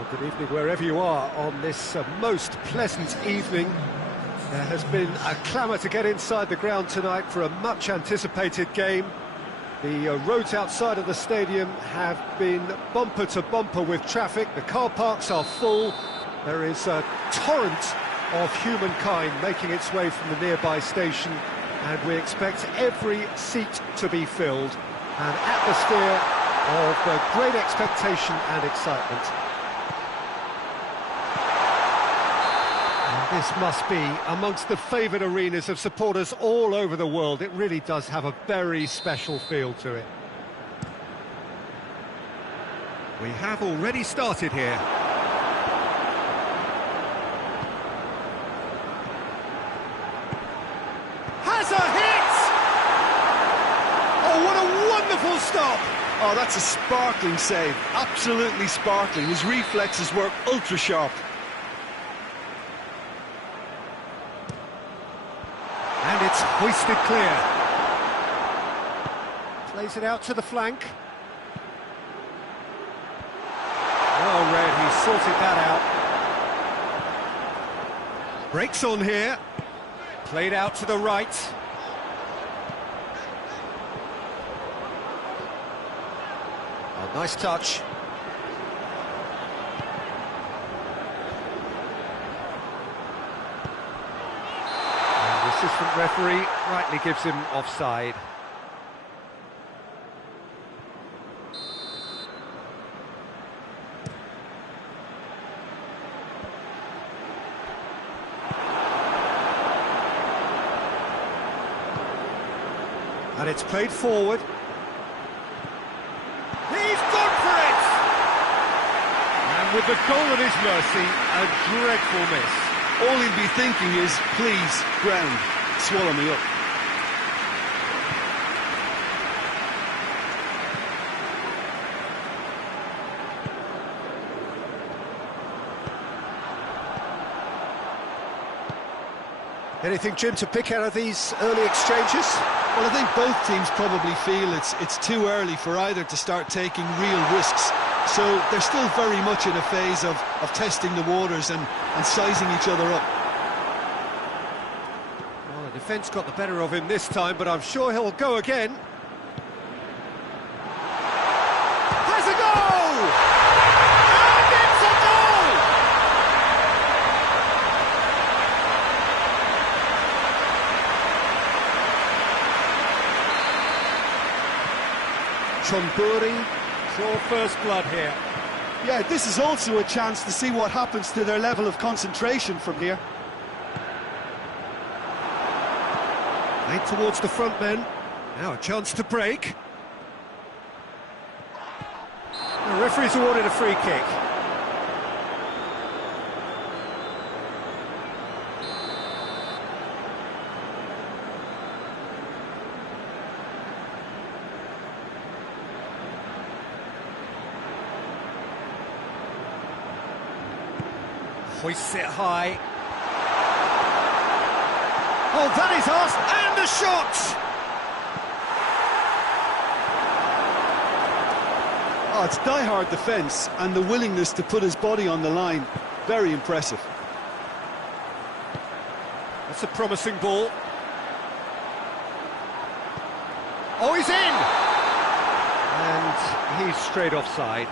Well, good evening wherever you are on this most pleasant evening. There has been a clamour to get inside the ground tonight for a much-anticipated game. The roads outside of the stadium have been bumper to bumper with traffic. The car parks are full. There is a torrent of humankind making its way from the nearby station, and we expect every seat to be filled. An atmosphere of great expectation and excitement. And this must be amongst the favoured arenas of supporters all over the world. It really does have a very special feel to it. We have already started here. Has a hit! Oh, what a wonderful stop! Oh, that's a sparkling save. Absolutely sparkling. His reflexes work ultra sharp. And it's hoisted clear. Plays it out to the flank. Well read, he sorted that out. Breaks on here. Played out to the right. Oh, nice touch. Assistant referee rightly gives him offside. And it's played forward. He's gone for it! And with the goal at his mercy, a dreadful miss. All he'll be thinking is, please, ground, swallow me up. Anything, Jim, to pick out of these early exchanges? Well, I think both teams probably feel it's too early for either to start taking real risks. So they're still very much in a phase of testing the waters and sizing each other up. Well, the defence got the better of him this time, but I'm sure he'll go again. Has a goal! And it's a goal! Chonburi draw first blood here. Yeah, this is also a chance to see what happens to their level of concentration from here. Played towards the front men. Now a chance to break. The referee's awarded a free kick. Hoists it high. Oh, that is us, and a shot! Oh, it's die-hard defence, and the willingness to put his body on the line. Very impressive. That's a promising ball. Oh, he's in! And he's straight offside.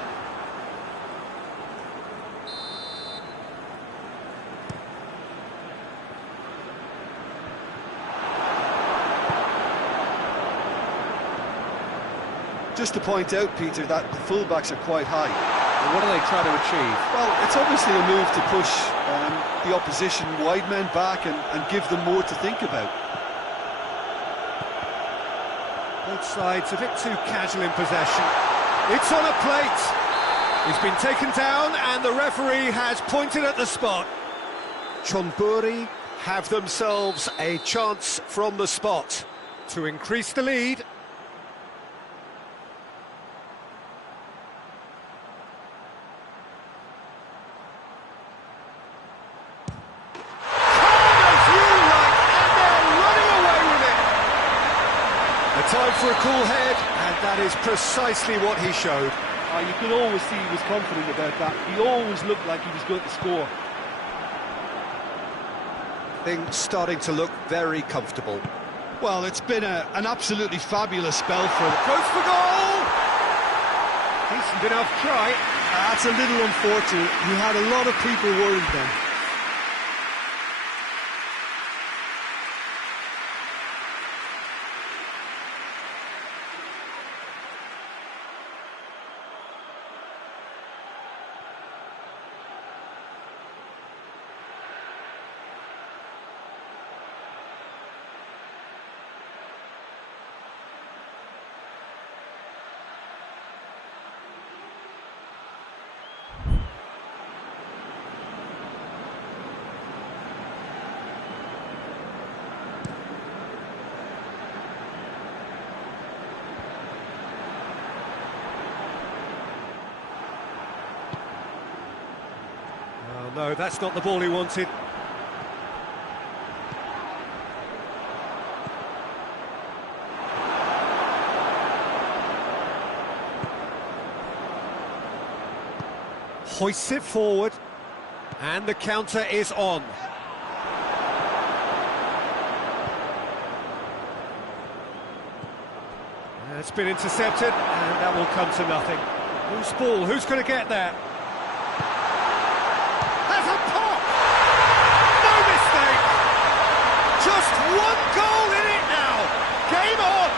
Just to point out, Peter, that the fullbacks are quite high. And what are they trying to achieve? Well, it's obviously a move to push the opposition wide men back and give them more to think about. Both sides a bit too casual in possession. It's on a plate. He's been taken down and the referee has pointed at the spot. Chonburi have themselves a chance from the spot to increase the lead. Time for a cool head, and that is precisely what he showed. You could always see he was confident about that. He always looked like he was going to score. Things starting to look very comfortable. Well, it's been an absolutely fabulous spell for him. Goes for goal! Decent enough try. That's a little unfortunate. He had a lot of people worried then. Oh, no, that's not the ball he wanted. Hoists it forward, and the counter is on. It's been intercepted, and that will come to nothing. Whose ball? Who's going to get there? Has a pop! No mistake! Just one goal in it now! Game on!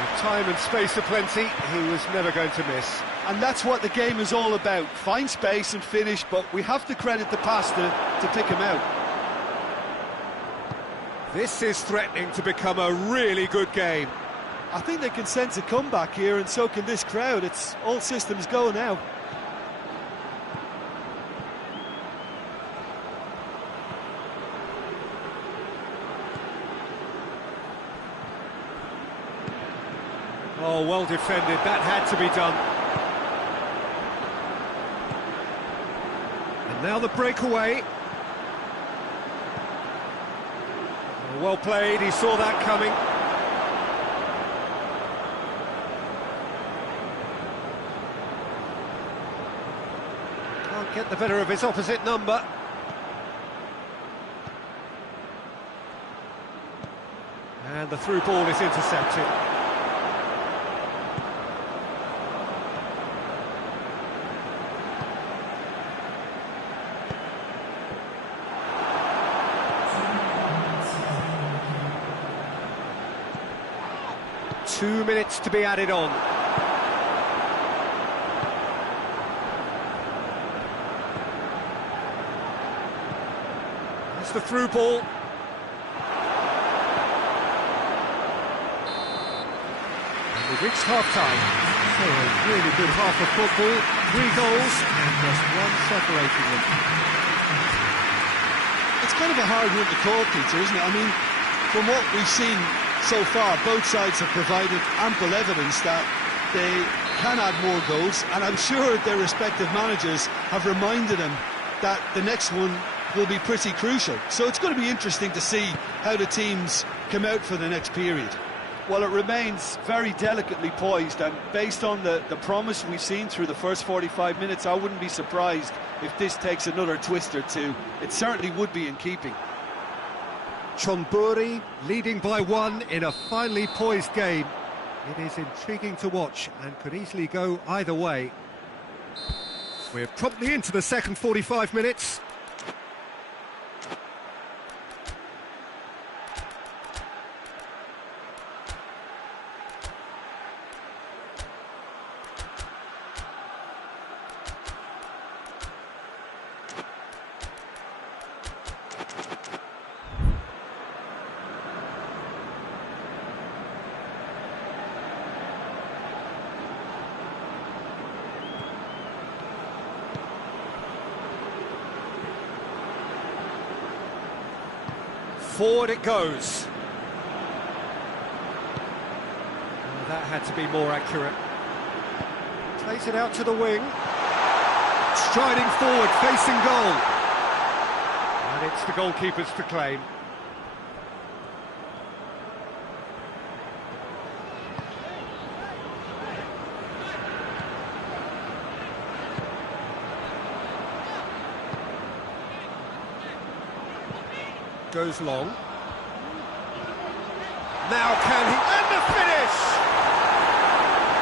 With time and space aplenty, he was never going to miss. And that's what the game is all about. Find space and finish, but we have to credit the pass to pick him out. This is threatening to become a really good game. I think they can sense a comeback here, and so can this crowd. It's all systems go now. Oh, well defended. That had to be done. And now the breakaway. Well played, he saw that coming. Can't get the better of his opposite number. And the through ball is intercepted. Two minutes to be added on. That's the through ball. And we've reached half-time. So a really good half of football. 3 goals and just one separating them. It's kind of a hard one to call, Peter, isn't it? I mean, from what we've seen so far, both sides have provided ample evidence that they can add more goals, and I'm sure their respective managers have reminded them that the next one will be pretty crucial. So it's going to be interesting to see how the teams come out for the next period. Well, it remains very delicately poised, and based on the promise we've seen through the first 45 minutes, I wouldn't be surprised if this takes another twist or two. It certainly would be in keeping. Chonburi leading by 1 in a finely poised game. It is intriguing to watch and could easily go either way. We're promptly into the second 45 minutes. Forward it goes. Oh, that had to be more accurate. Plays it out to the wing. Striding forward, facing goal. And it's the goalkeeper's to claim. goes long. Now can he... And the finish!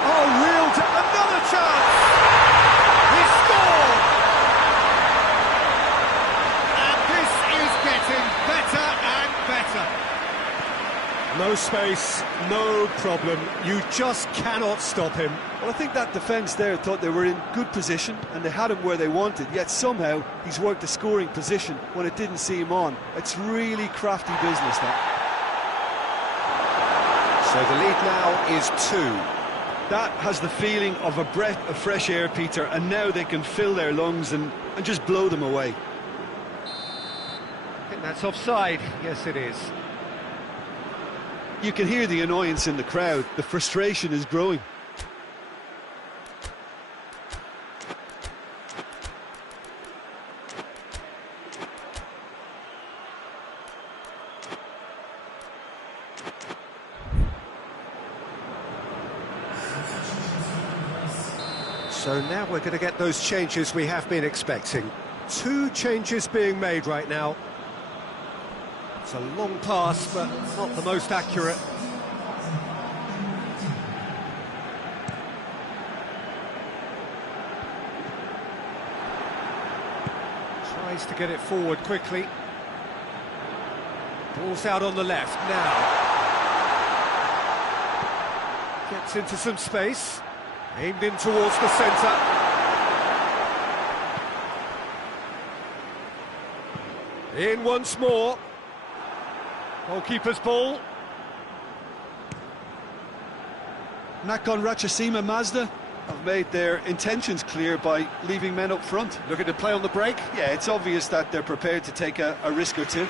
Oh, another chance! He scored! And this is getting better and better. No space, no problem. You just cannot stop him. Well, I think that defence there thought they were in good position and they had him where they wanted, yet somehow he's worked a scoring position when it didn't see him on. It's really crafty business, that. So the lead now is 2. That has the feeling of a breath of fresh air, Peter, and now they can fill their lungs and just blow them away. I think that's offside. Yes, it is. You can hear the annoyance in the crowd. The frustration is growing. So now we're going to get those changes we have been expecting. 2 changes being made right now. It's a long pass, but not the most accurate. Tries to get it forward quickly. Ball's out on the left now. Gets into some space. Aimed in towards the centre. In once more. Goalkeeper's ball. Nakhon Ratchasima Mazda have made their intentions clear by leaving men up front. Looking to play on the break. Yeah, it's obvious that they're prepared to take a risk or two.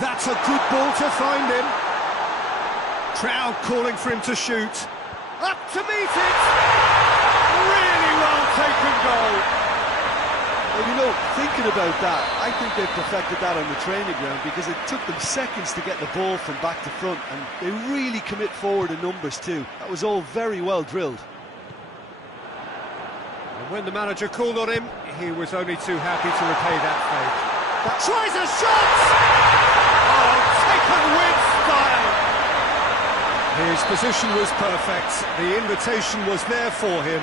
That's a good ball to find him. Crowd calling for him to shoot. Up to meet it! Really well taken goal. Well, you know, thinking about that, I think they've perfected that on the training ground because it took them seconds to get the ball from back to front, and they really commit forward in numbers too. That was all very well drilled. And when the manager called on him, he was only too happy to repay that favour. Tries a shot! Oh, taken with style! His position was perfect, the invitation was there for him,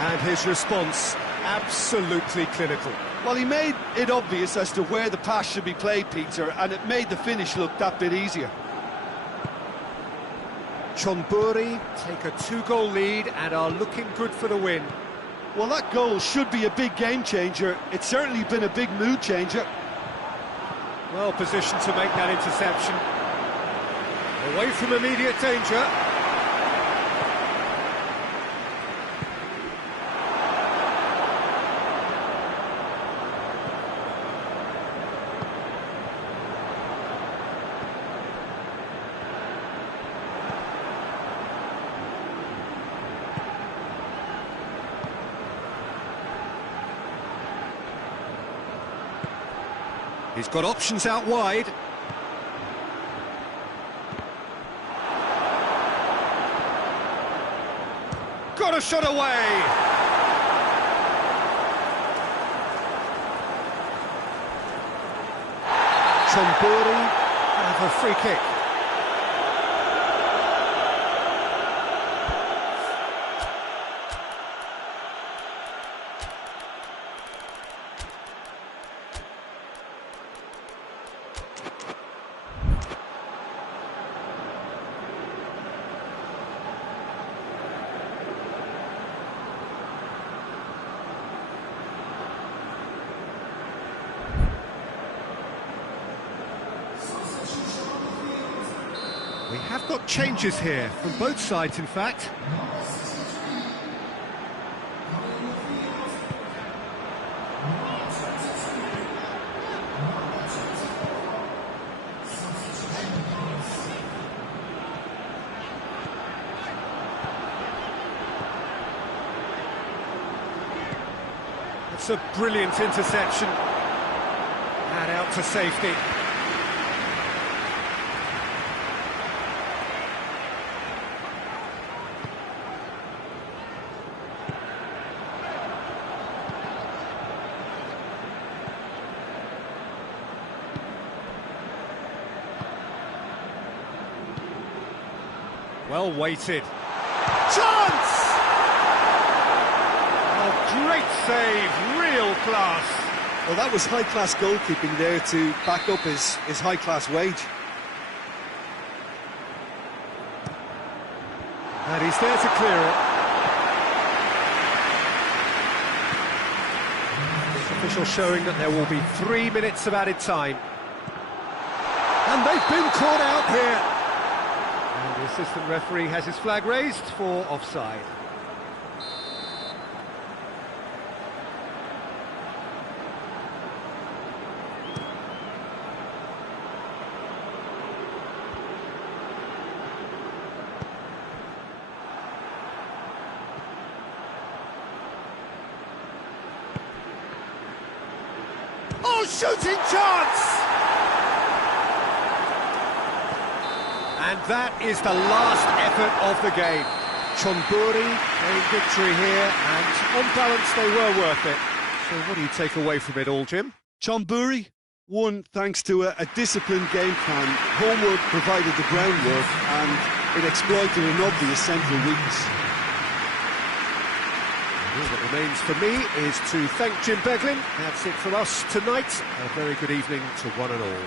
and his response absolutely clinical. Well, he made it obvious as to where the pass should be played, Peter, and it made the finish look that bit easier. Chonburi take a 2-goal lead and are looking good for the win. Well, that goal should be a big game changer. It's certainly been a big mood changer. Well positioned to make that interception. Away from immediate danger. He's got options out wide. Got a shot away! Chonburi have a free kick. We have got changes here, from both sides in fact. It's a brilliant interception. And out to safety. Well weighted. Chance! Oh, great save, real class. Well, that was high-class goalkeeping there to back up his high-class wage. And he's there to clear it. This official showing that there will be 3 minutes of added time. And they've been caught out here. And the assistant referee has his flag raised for offside. Oh, shooting chance! And that is the last effort of the game. Chonburi gained victory here, and on balance they were worth it. So what do you take away from it all, Jim? Chonburi won thanks to a disciplined game plan. Homework provided the groundwork, and it exploited an obvious central weakness. All that remains for me is to thank Jim Beglin. That's it from us tonight. A very good evening to one and all.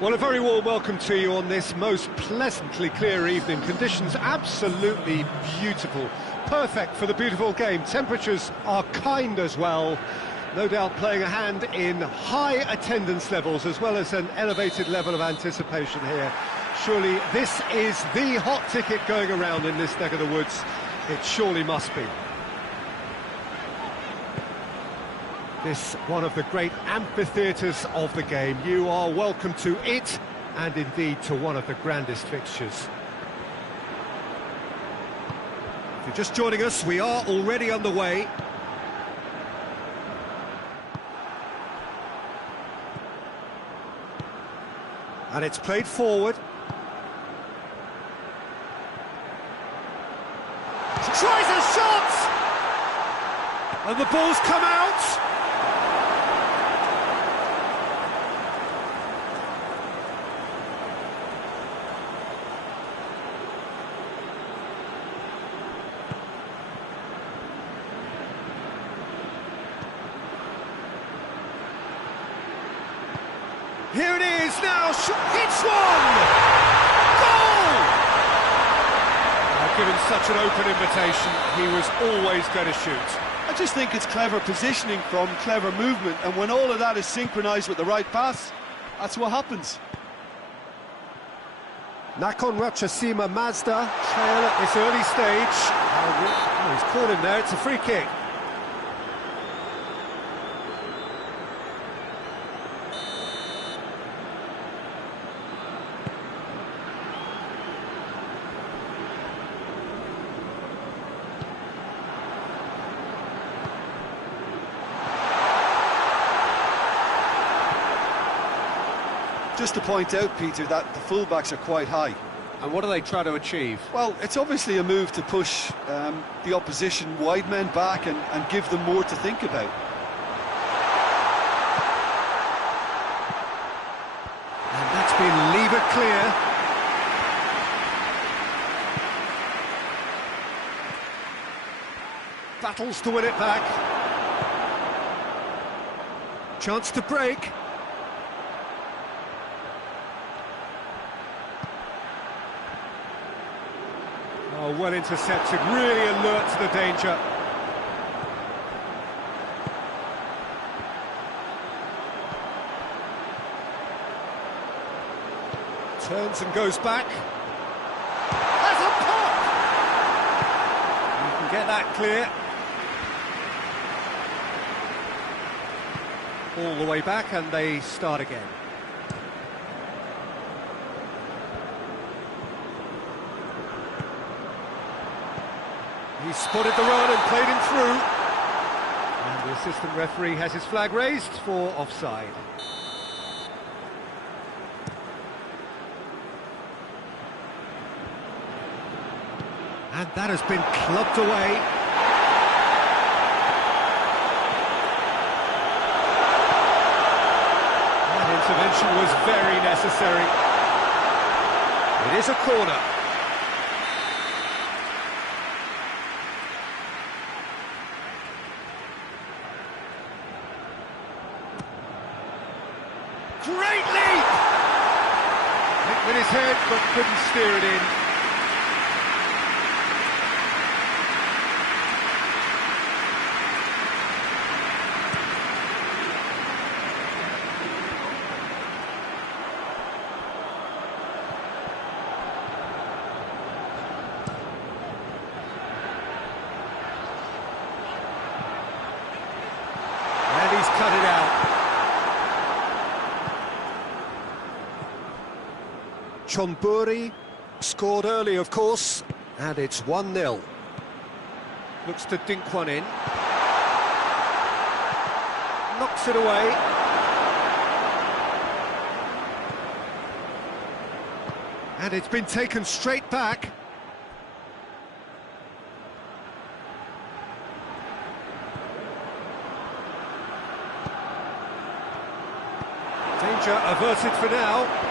Well, a very warm welcome to you on this most pleasantly clear evening. Conditions absolutely beautiful. Perfect for the beautiful game. Temperatures are kind as well. No doubt playing a hand in high attendance levels as well as an elevated level of anticipation here. Surely this is the hot ticket going around in this neck of the woods. It surely must be. This one of the great amphitheatres of the game. You are welcome to it, and indeed to one of the grandest fixtures. If you're just joining us, we are already underway. And it's played forward. Tries a shot! And the ball's come out! Here it is now, hits one! Goal! Given such an open invitation, he was always going to shoot. I just think it's clever positioning from clever movement, and when all of that is synchronised with the right pass, that's what happens. Nakhon Ratchasima Mazda trail at this early stage. Oh, he's caught him there, it's a free kick. Just to point out, Peter, that the fullbacks are quite high. And what do they try to achieve? Well, it's obviously a move to push the opposition wide men back and give them more to think about. And that's been levered clear. Battles to win it back. Chance to break. Oh, well intercepted, really alert to the danger. Turns and goes back. Has a pop! You can get that clear. All the way back and they start again. He spotted the run and played him through. And the assistant referee has his flag raised for offside. And that has been clubbed away. That intervention was very necessary. It is a corner. Great leap! Hit with his head, but couldn't steer it in. And he's cut it out. Chonburi scored early, of course, and it's 1-0. Looks to dink one in. Knocks it away. And it's been taken straight back. Danger averted for now.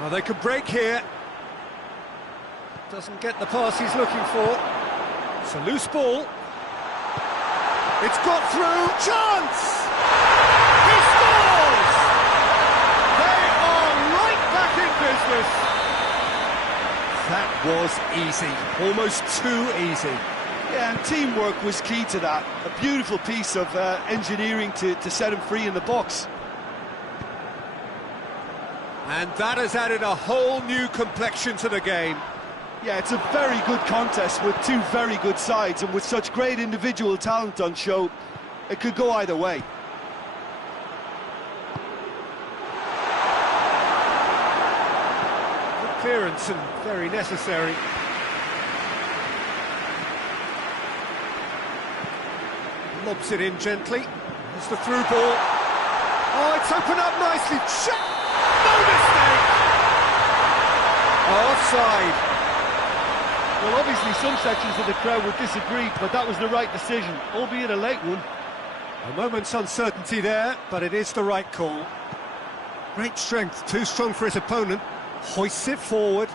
Well, they could break here. Doesn't get the pass he's looking for. It's a loose ball. It's got through. Chance! He scores! They are right back in business. That was easy. Almost too easy. Yeah, and teamwork was key to that. A beautiful piece of engineering to set him free in the box. And that has added a whole new complexion to the game. Yeah, it's a very good contest with two very good sides, and with such great individual talent on show, it could go either way. Good clearance and very necessary. Lobs it in gently. It's the through ball. Oh, it's opened up nicely. No mistake! Offside. Well, obviously some sections of the crowd would disagree, but that was the right decision, albeit a late one. A moment's uncertainty there, but it is the right call. Great strength, too strong for his opponent. Hoists it forward.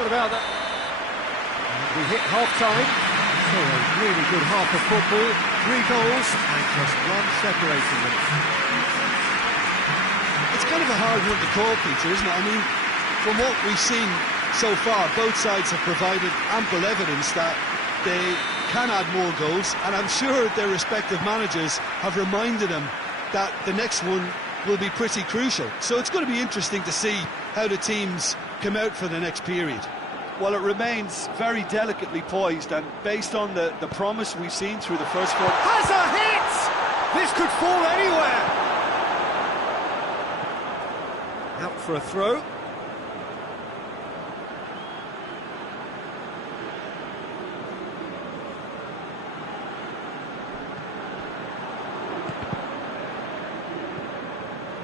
What about that? And we hit half-time. So a really good half of football. 3 goals and just one separating them. It's kind of a hard one to call, Peter, isn't it? I mean, from what we've seen so far, both sides have provided ample evidence that they can add more goals, and I'm sure their respective managers have reminded them that the next one will be pretty crucial. So it's going to be interesting to see how the teams come out for the next period. Well, it remains very delicately poised, and based on the promise we've seen through the first 4... Has a hit! This could fall anywhere! Out for a throw.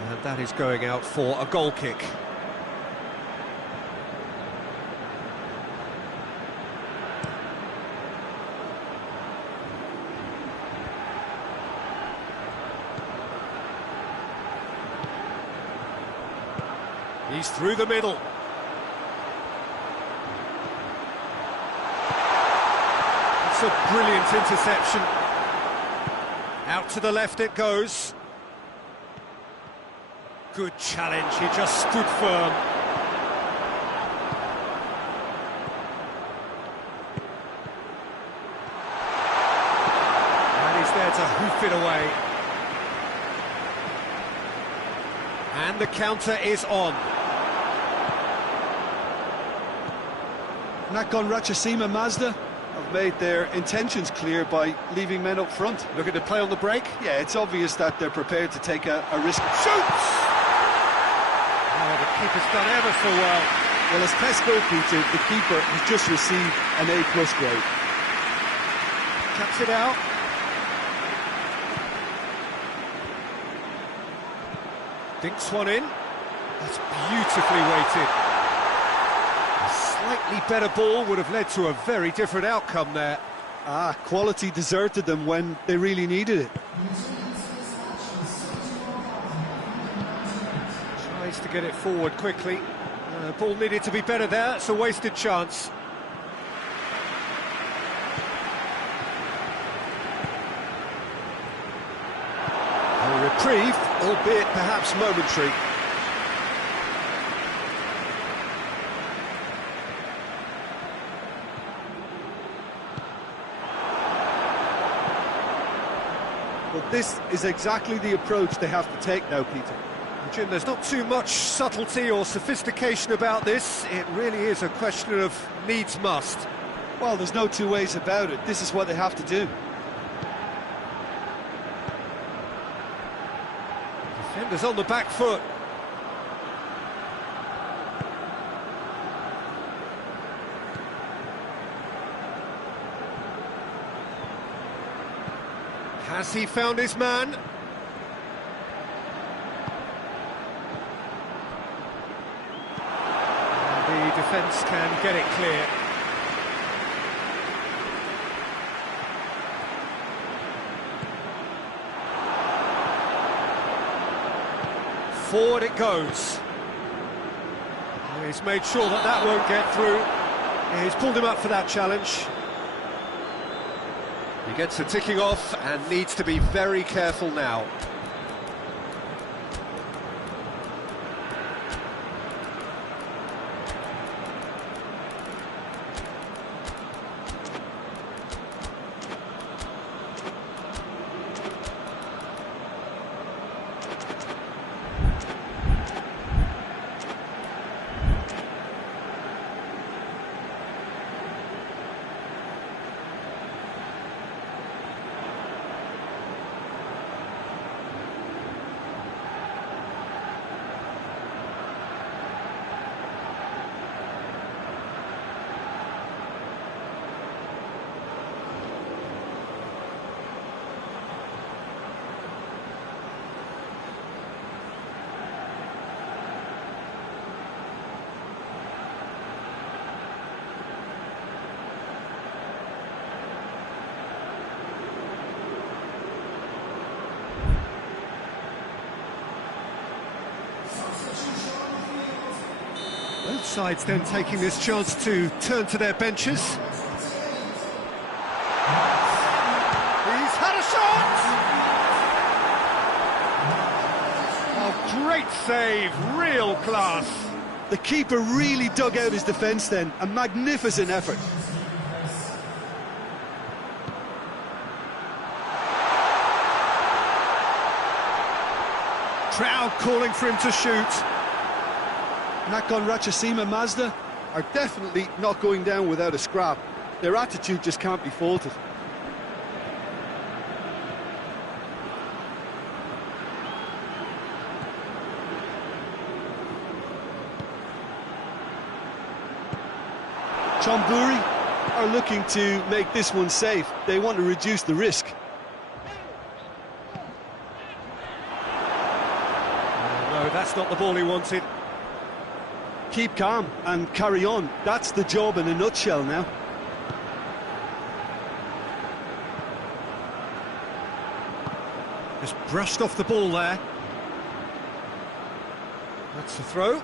And that is going out for a goal kick. He's through the middle. It's a brilliant interception. Out to the left it goes. Good challenge, he just stood firm. And he's there to hoof it away. And the counter is on. Nakhon Ratchasima Mazda have made their intentions clear by leaving men up front. Looking to play on the break? Yeah, it's obvious that they're prepared to take a risk. Shoots! Oh, the keeper's done ever so well. Well, as test goalkeeper, the keeper has just received an A+ grade. Cuts it out. Dinks one in. That's beautifully weighted. A slightly better ball would have led to a very different outcome there. Quality deserted them when they really needed it. Tries to get it forward quickly. Ball needed to be better there. It's a wasted chance. A reprieve, albeit perhaps momentary. But this is exactly the approach they have to take now, Peter. Jim, there's not too much subtlety or sophistication about this. It really is a question of needs must. Well, there's no two ways about it. This is what they have to do. Defenders on the back foot. Has he found his man? The defence can get it clear. Forward it goes. He's made sure that that won't get through. He's pulled him up for that challenge. He gets the ticking off and needs to be very careful now. Both sides then taking this chance to turn to their benches. He's had a shot! Oh, great save, real class. The keeper really dug out his defence then, a magnificent effort. Crowd calling for him to shoot. Nakhon Ratchasima Mazda are definitely not going down without a scrap. Their attitude just can't be faulted. Chonburi are looking to make this one safe. They want to reduce the risk. No, that's not the ball he wanted. Keep calm and carry on. That's the job in a nutshell now. Just brushed off the ball there. That's the throw.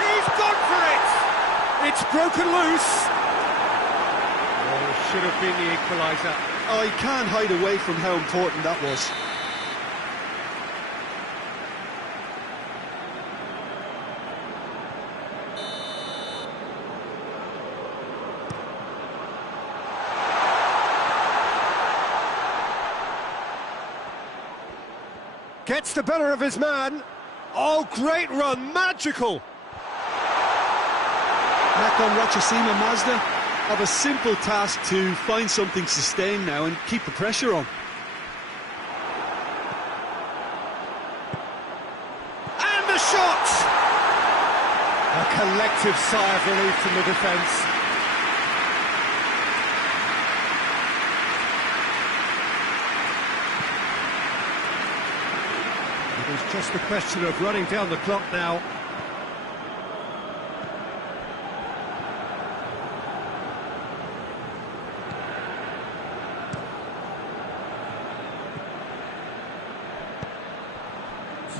He's gone for it! It's broken loose. Oh, should have been the equaliser. I can't hide away from how important that was. Gets the better of his man. Oh, great run, magical. Nakhon Ratchasima Mazda have a simple task to find something sustained now and keep the pressure on. And the shot! A collective sigh of relief from the defence. It was just a question of running down the clock now.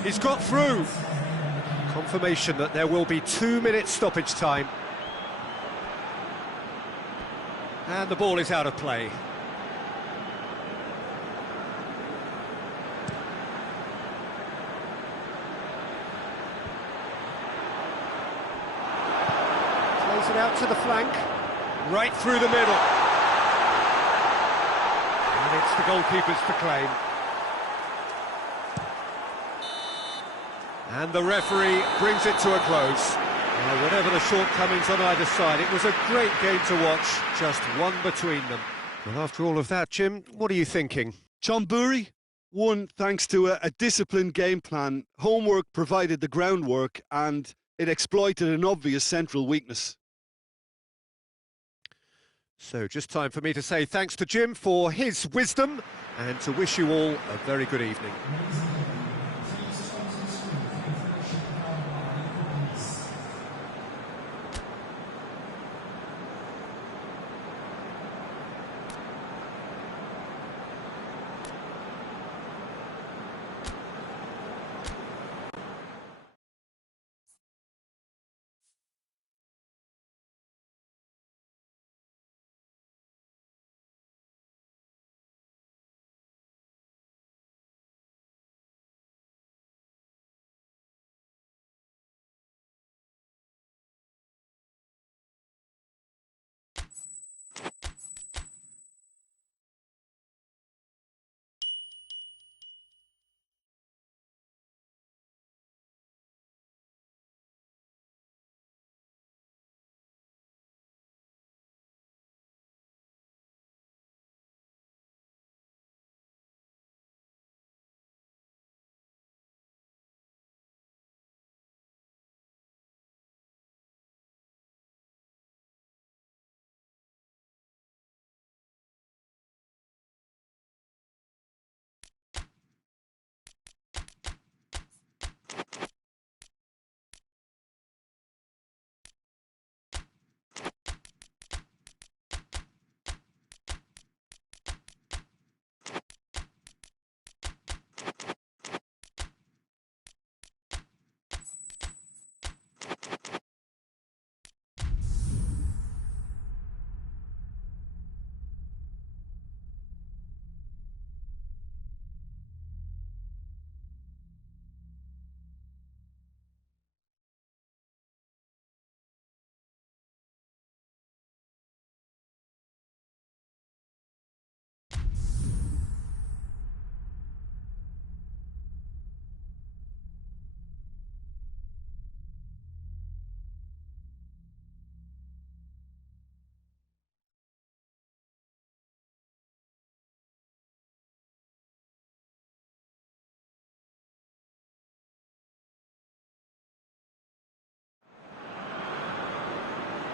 He's got through. Confirmation that there will be 2 minutes stoppage time. And the ball is out of play. Plays it out to the flank. Right through the middle. And it's the goalkeeper's to claim. And the referee brings it to a close. Whatever the shortcomings on either side, it was a great game to watch, just one between them. Well, after all of that, Jim, what are you thinking? Chonburi won thanks to a disciplined game plan. Homework provided the groundwork and it exploited an obvious central weakness. So just time for me to say thanks to Jim for his wisdom and to wish you all a very good evening.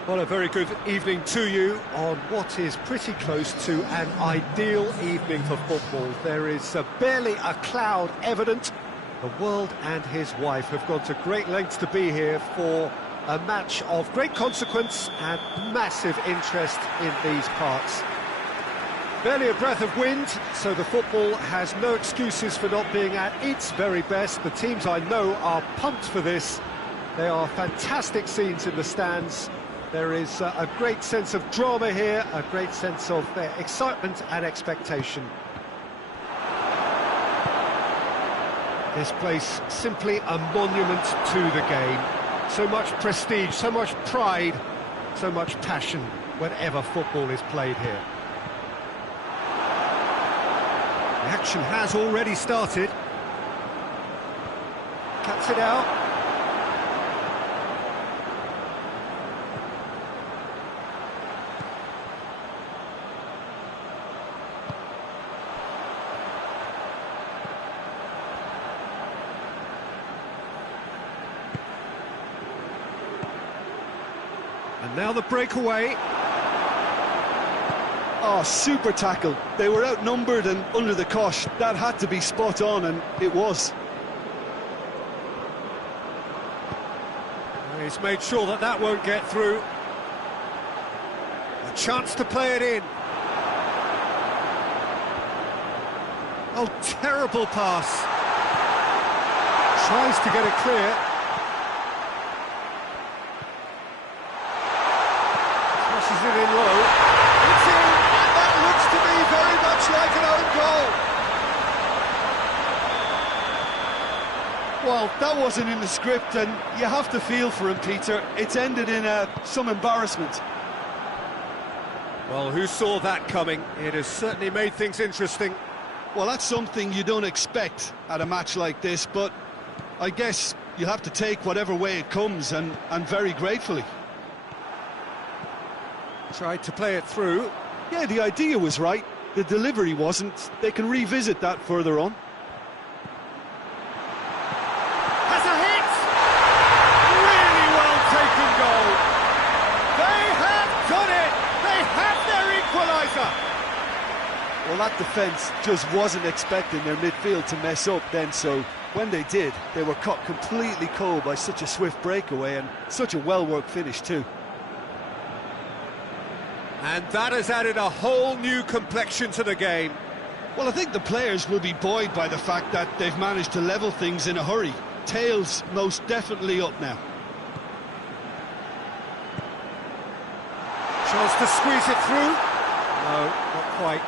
Well, a very good evening to you on what is pretty close to an ideal evening for football. There is barely a cloud evident. The world and his wife have gone to great lengths to be here for a match of great consequence and massive interest in these parts. Barely a breath of wind, so the football has no excuses for not being at its very best. The teams I know are pumped for this. They are fantastic scenes in the stands. There is a great sense of drama here, a great sense of excitement and expectation. This place simply a monument to the game. So much prestige, so much pride, so much passion whenever football is played here. The action has already started. Cuts it out. And now the breakaway. Oh, super tackle. They were outnumbered and under the cosh. That had to be spot on, and it was. He's made sure that that won't get through. A chance to play it in. Oh, terrible pass. Tries to get it clear. Crosses it in low. It's in, and that looks to be very much like an own goal. Well, that wasn't in the script, and you have to feel for him, Peter. It's ended in some embarrassment. Well, who saw that coming? It has certainly made things interesting. Well, that's something you don't expect at a match like this, but I guess you have to take whatever way it comes, and very gratefully. Tried to play it through. Yeah, the idea was right. The delivery wasn't. They can revisit that further on. Has a hit! Really well taken goal. They have got it! They have their equaliser! Well, that defence just wasn't expecting their midfield to mess up then, so when they did, they were caught completely cold by such a swift breakaway and such a well-worked finish too. And that has added a whole new complexion to the game. Well, I think the players will be buoyed by the fact that they've managed to level things in a hurry. Tails most definitely up now. Chance to squeeze it through. No, not quite.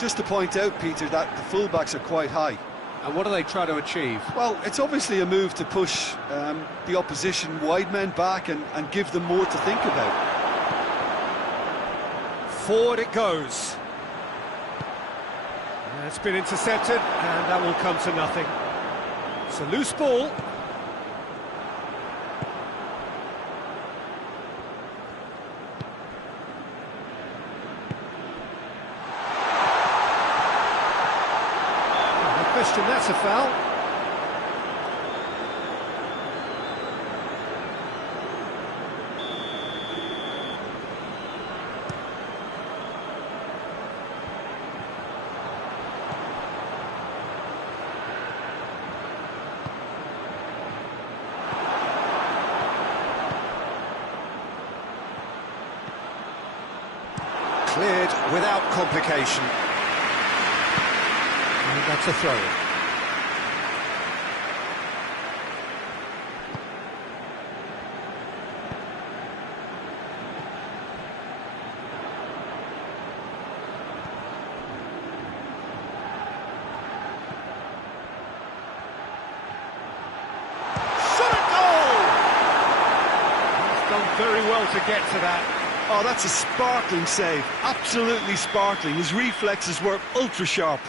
Just to point out, Peter, that the fullbacks are quite high. And what do they try to achieve? Well, it's obviously a move to push the opposition wide men back and give them more to think about. Forward it goes. It's been intercepted, and that will come to nothing. It's a loose ball. Question, that's a foul. Cleared without complication. And that's a throw-in. Very well to get to that. Oh, that's a sparkling save. Absolutely sparkling. His reflexes were ultra sharp.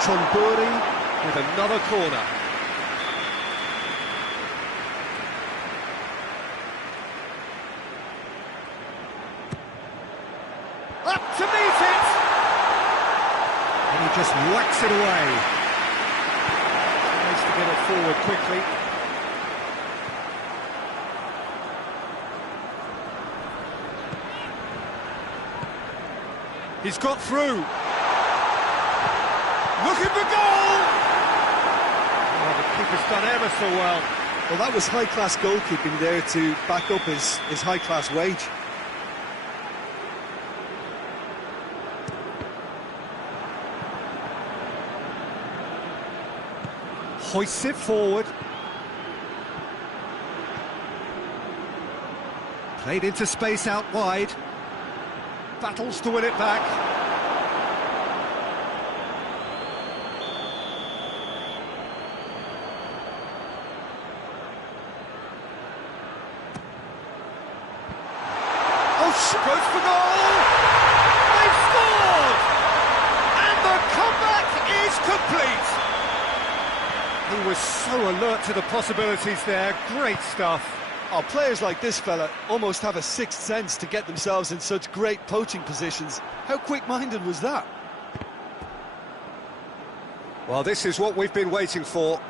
Chonburi with another corner. Up to meet it! And he just whacks it away. Tries to get it forward quickly. He's got through. Looking for goal! Oh, the keeper's done ever so well. Well, that was high-class goalkeeping there to back up his high-class wage. Hoists it forward. Played into space out wide. Battles to win it back. Oh, goes for goal! They've scored! And the comeback is complete! He was so alert to the possibilities there. Great stuff. Oh, players like this fella almost have a sixth sense to get themselves in such great poaching positions. How quick-minded was that? Well, this is what we've been waiting for.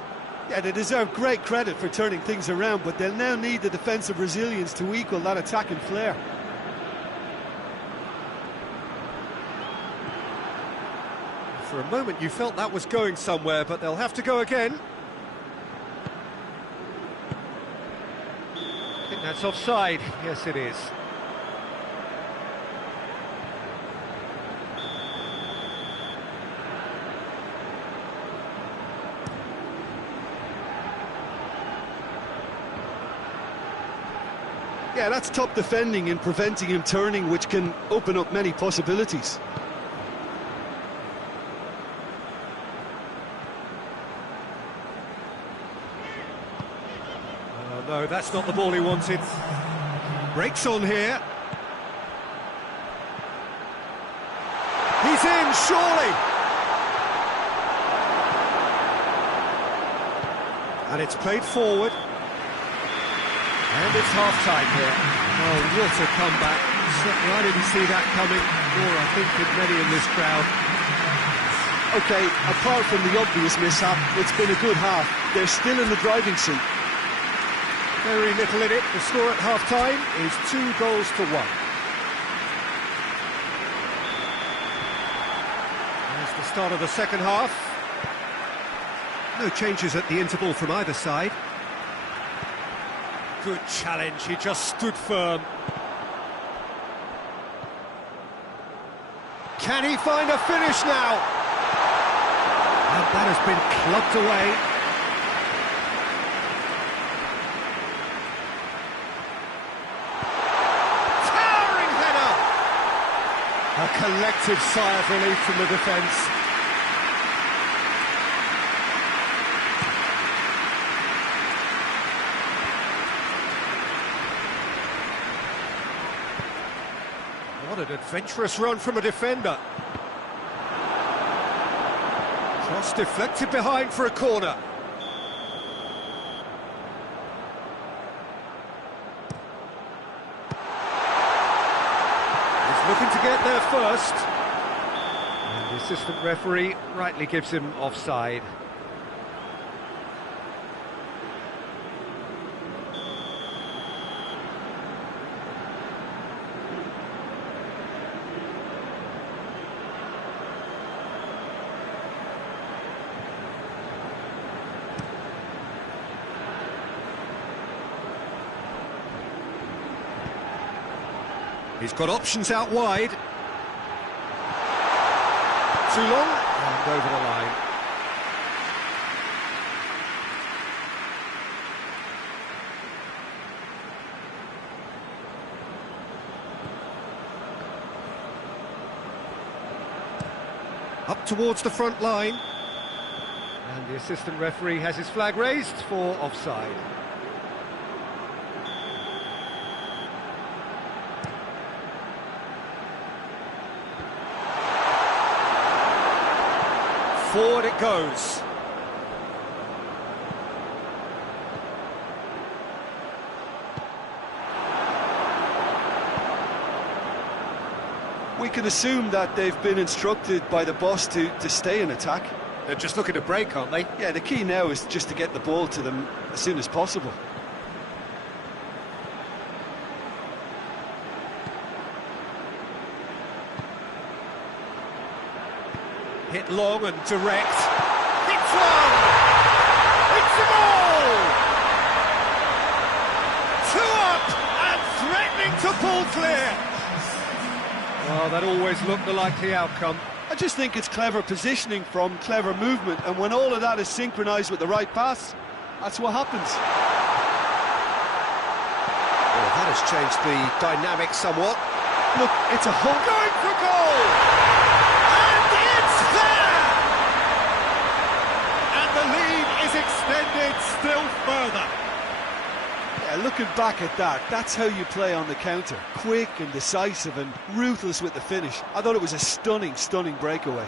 Yeah, they deserve great credit for turning things around, but they'll now need the defensive resilience to equal that attacking flair. For a moment you felt that was going somewhere, but they'll have to go again. I think that's offside. Yes, it is. Yeah, that's top defending and preventing him turning, which can open up many possibilities. No, that's not the ball he wanted. Breaks on here. He's in, surely! And it's played forward. And it's half-time here. Oh, what a comeback. Certainly I didn't see that coming, nor I think did many in this crowd. OK, apart from the obvious mishap, it's been a good half. They're still in the driving seat. Very little in it. The score at half-time is 2-1. There's the start of the second half. No changes at the interval from either side. Good challenge, he just stood firm. Can he find a finish now? And that has been clubbed away. A collective sigh of relief from the defence. What an adventurous run from a defender. Cross deflected behind for a corner. Looking to get there first. And the assistant referee rightly gives him offside. He's got options out wide. Too long, and over the line. Up towards the front line. And the assistant referee has his flag raised for offside. Forward it goes. We can assume that they've been instructed by the boss to stay in attack. They're just looking to break, aren't they? Yeah, the key now is just to get the ball to them as soon as possible. Hit long and direct. It's one! It's a goal! 2 up and threatening to pull clear. Well, that always looked the likely outcome. I just think it's clever positioning from clever movement, and when all of that is synchronised with the right pass, that's what happens. Well, that has changed the dynamic somewhat. Look, it's a whole... Going for goal! And it's there! And the lead is extended still further. Yeah, looking back at that, that's how you play on the counter. Quick and decisive and ruthless with the finish. I thought it was a stunning, stunning breakaway.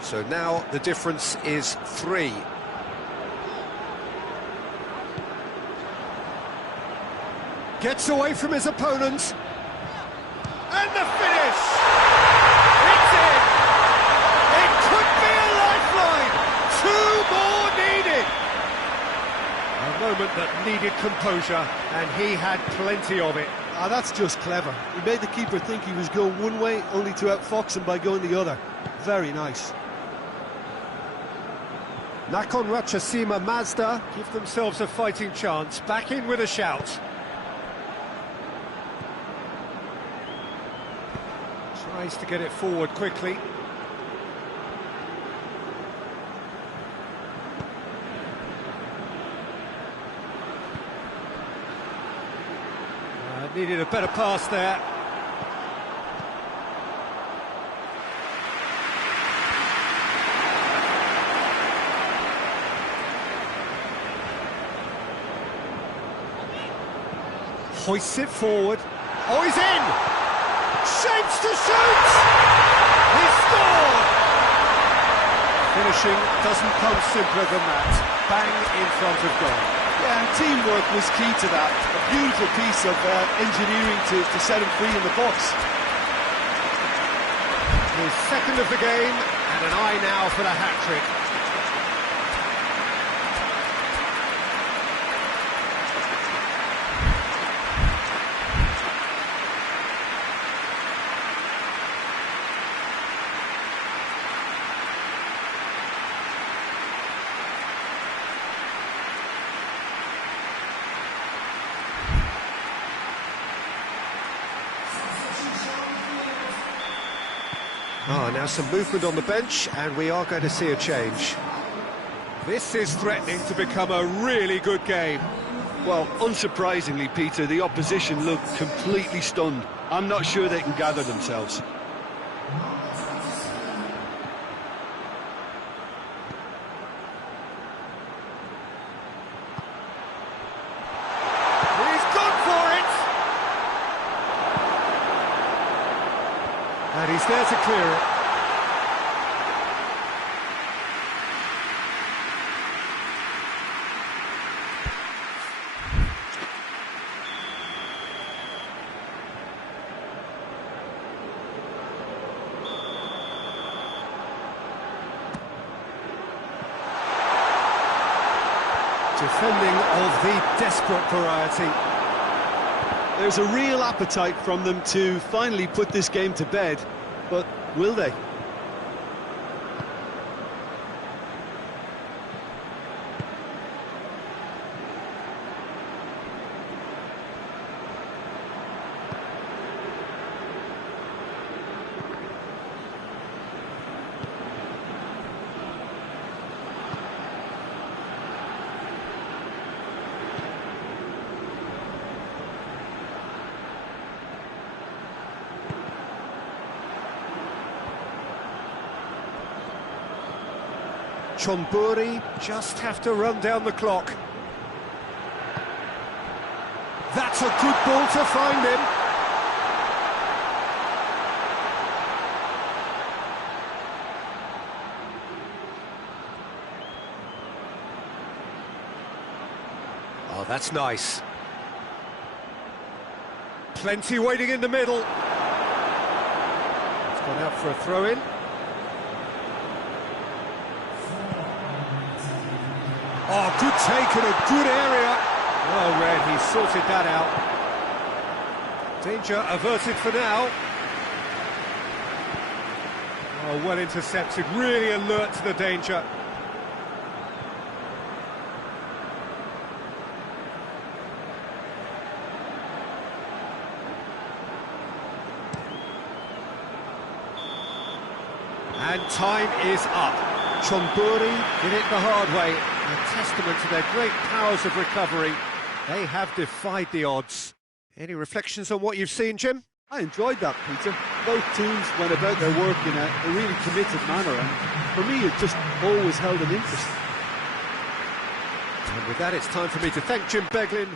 So now the difference is 3. Gets away from his opponent. And the finish! It's in! It could be a lifeline! 2 more needed! A moment that needed composure, and he had plenty of it. Ah, that's just clever. He made the keeper think he was going one way, only to outfox him by going the other. Very nice. Nakhon Ratchasima Mazda give themselves a fighting chance, back in with a shout. Tries to get it forward quickly. Needed a better pass there. Hoists it forward. Oh, he's in! Shapes to shoot! He scored! Finishing doesn't come simpler than that. Bang in front of goal. Yeah, and teamwork was key to that. A beautiful piece of engineering to set him free in the box. His second of the game, and an eye now for the hat-trick. Now some movement on the bench, and we are going to see a change. This is threatening to become a really good game. Well, unsurprisingly, Peter, the opposition look completely stunned. I'm not sure they can gather themselves. He's gone for it! And he's there to clear it. Defending of the desperate variety. There's a real appetite from them to finally put this game to bed, but will they? Chonburi just have to run down the clock. That's a good ball to find him. Oh, that's nice. Plenty waiting in the middle. It's gone out for a throw-in. Oh, good take in a good area. Well read, he sorted that out. Danger averted for now. Oh, well intercepted, really alert to the danger. And time is up. Chonburi did it the hard way. A testament to their great powers of recovery. They have defied the odds. Any reflections on what you've seen, Jim? I enjoyed that, Peter. Both teams went about their work in a really committed manner, and for me it just always held an interest. And with that, it's time for me to thank Jim Beglin.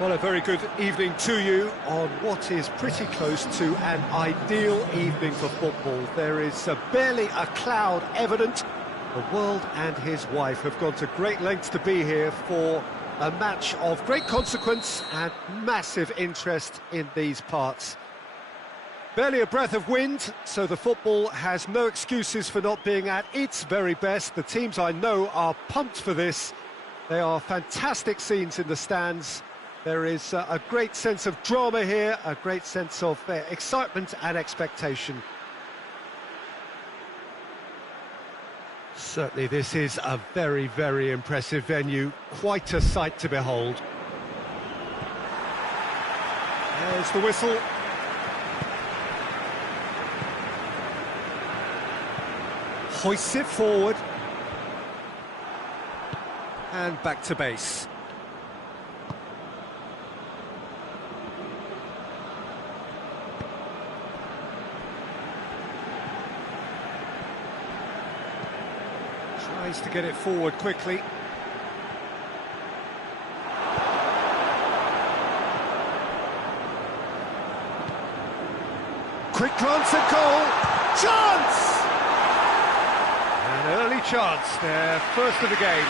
Well, a very good evening to you on what is pretty close to an ideal evening for football. There is barely a cloud evident. The world and his wife have gone to great lengths to be here for a match of great consequence and massive interest in these parts. Barely a breath of wind, so the football has no excuses for not being at its very best. The teams I know are pumped for this. They are fantastic scenes in the stands. There is a great sense of drama here, a great sense of excitement and expectation. Certainly this is a very, very impressive venue, quite a sight to behold. There's the whistle. Hoists it forward. And back to base. Tries to get it forward quickly. Quick glance at goal. chance! An early chance, their first of the game.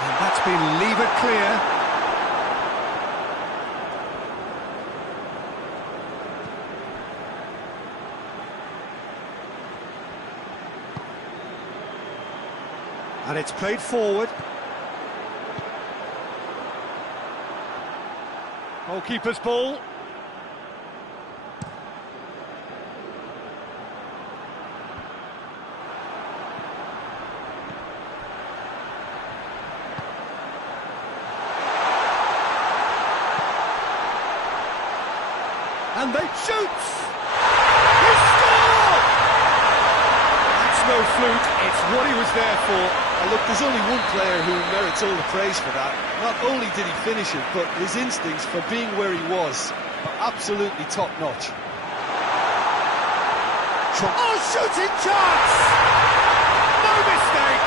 And that's been levered clear. And it's played forward. Goalkeeper's ball. And they shoots! He scored! That's no fluke, it's what he was there for. Look, there's only one player who merits all the praise for that. Not only did he finish it, but his instincts for being where he was are absolutely top-notch. Oh, shooting chance! No mistake!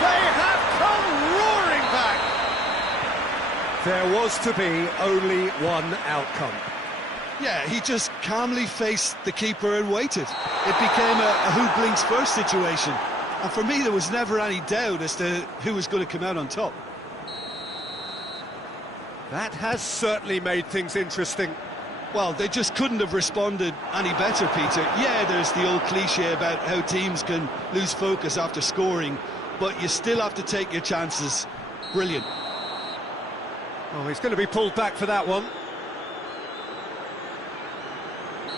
They have come roaring back! There was to be only one outcome. Yeah, he just calmly faced the keeper and waited. It became a who blinks first situation. And for me, there was never any doubt as to who was going to come out on top. That has certainly made things interesting. Well, they just couldn't have responded any better, Peter. Yeah, there's the old cliche about how teams can lose focus after scoring, but you still have to take your chances. Brilliant. Oh, he's going to be pulled back for that one.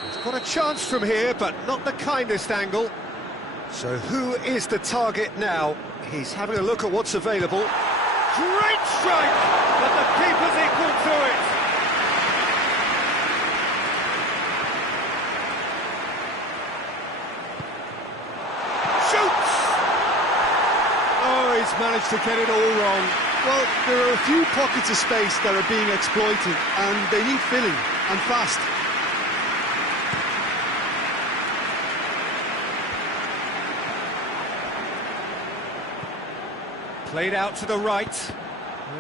He's got a chance from here, but not the kindest angle. So who is the target now? He's having a look at what's available. Great strike! But the keeper's equal to it! Shoots! Oh, he's managed to get it all wrong. Well, there are a few pockets of space that are being exploited, and they need filling, and fast. Played out to the right.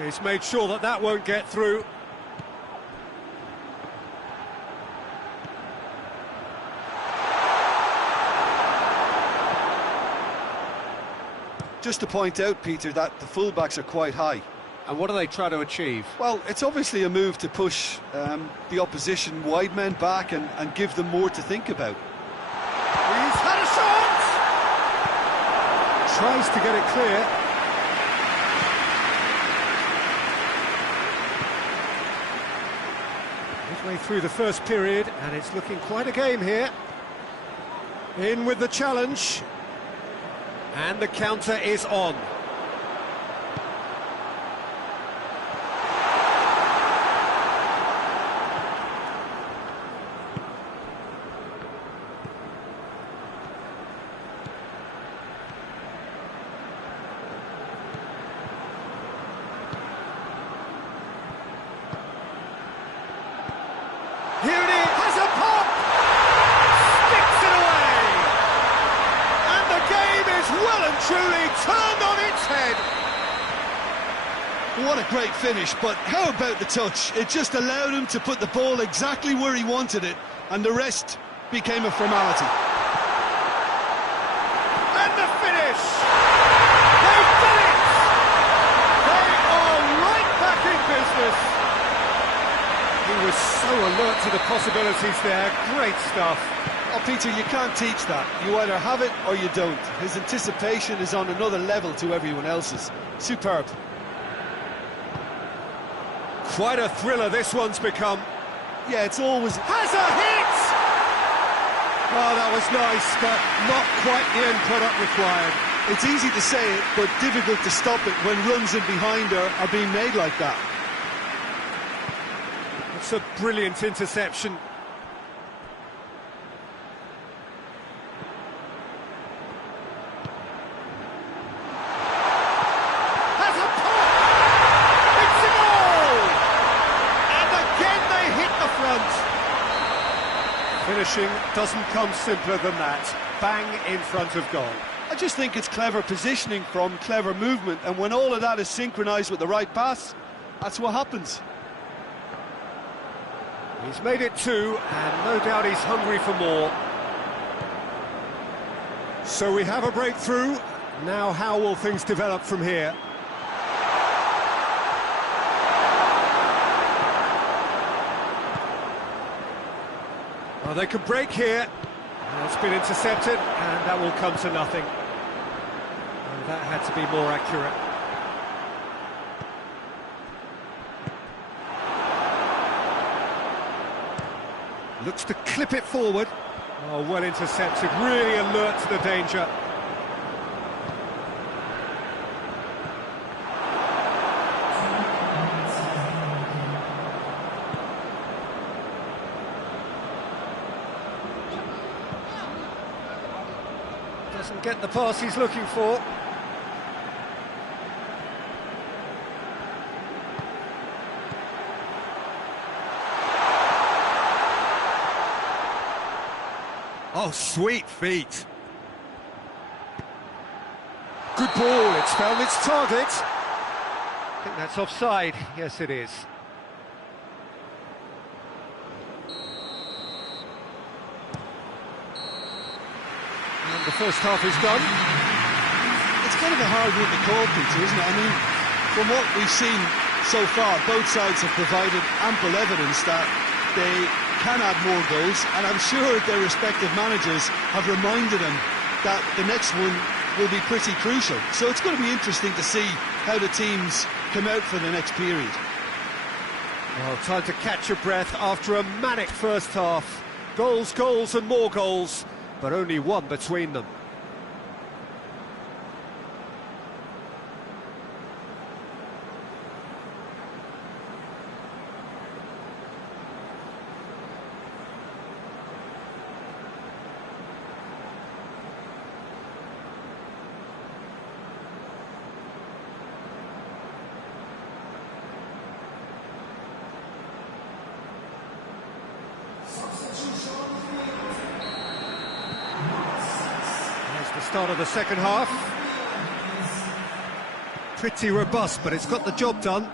He's made sure that that won't get through. Just to point out, Peter, that the fullbacks are quite high. And what do they try to achieve? Well, it's obviously a move to push the opposition wide men back and give them more to think about. He's had a shot! Tries to get it clear. Midway through the first period, and it's looking quite a game here. In with the challenge. And the counter is on. Here it is, has a pop! Sticks it away! And the game is well and truly turned on its head! What a great finish, but how about the touch? It just allowed him to put the ball exactly where he wanted it, and the rest became a formality. And the finish! They've done it! They are right back in business! He was so alert to the possibilities there, great stuff. Oh, Peter, you can't teach that. You either have it or you don't. His anticipation is on another level to everyone else's. Superb. Quite a thriller this one's become. Yeah, it's always... Has a hit! Oh, that was nice, but not quite the end product required. It's easy to say it, but difficult to stop it when runs in behind are being made like that. It's a brilliant interception. Has a pop! It's a goal! And again they hit the front. finishing doesn't come simpler than that. Bang in front of goal. I just think it's clever positioning from clever movement, and when all of that is synchronised with the right pass, that's what happens. He's made it two, and no doubt he's hungry for more. So we have a breakthrough. Now how will things develop from here? Well, they could break here. It's been intercepted, and that will come to nothing. And that had to be more accurate. Looks to clip it forward. Oh, well intercepted, really alert to the danger. Doesn't get the pass he's looking for. Oh, sweet feet. Good ball, it's found its target. I think that's offside. Yes, it is. And the first half is done. It's kind of a hard one to call, Peter, isn't it? I mean, from what we've seen so far, both sides have provided ample evidence that they can add more goals, and I'm sure their respective managers have reminded them that the next one will be pretty crucial. So it's going to be interesting to see how the teams come out for the next period. Well, time to catch your breath after a manic first half. Goals, goals and more goals, but only one between them. Start of the second half. Pretty robust, but it's got the job done.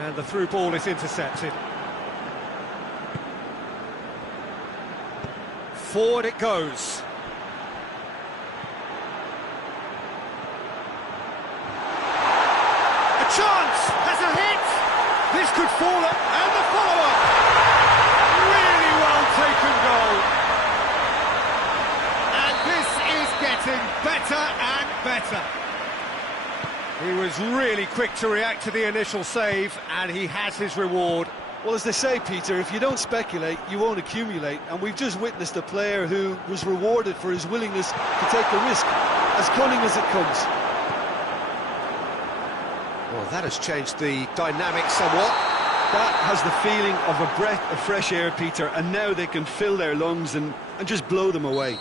And the through ball is intercepted. Forward it goes. A chance! Has a hit! This could fall up, and the follow-up! Really well taken goal. And this is getting better and better. He was really quick to react to the initial save, and he has his reward. Well, as they say, Peter, if you don't speculate, you won't accumulate. And we've just witnessed a player who was rewarded for his willingness to take the risk, as cunning as it comes. Well, that has changed the dynamic somewhat. That has the feeling of a breath of fresh air, Peter, and now they can fill their lungs and just blow them away.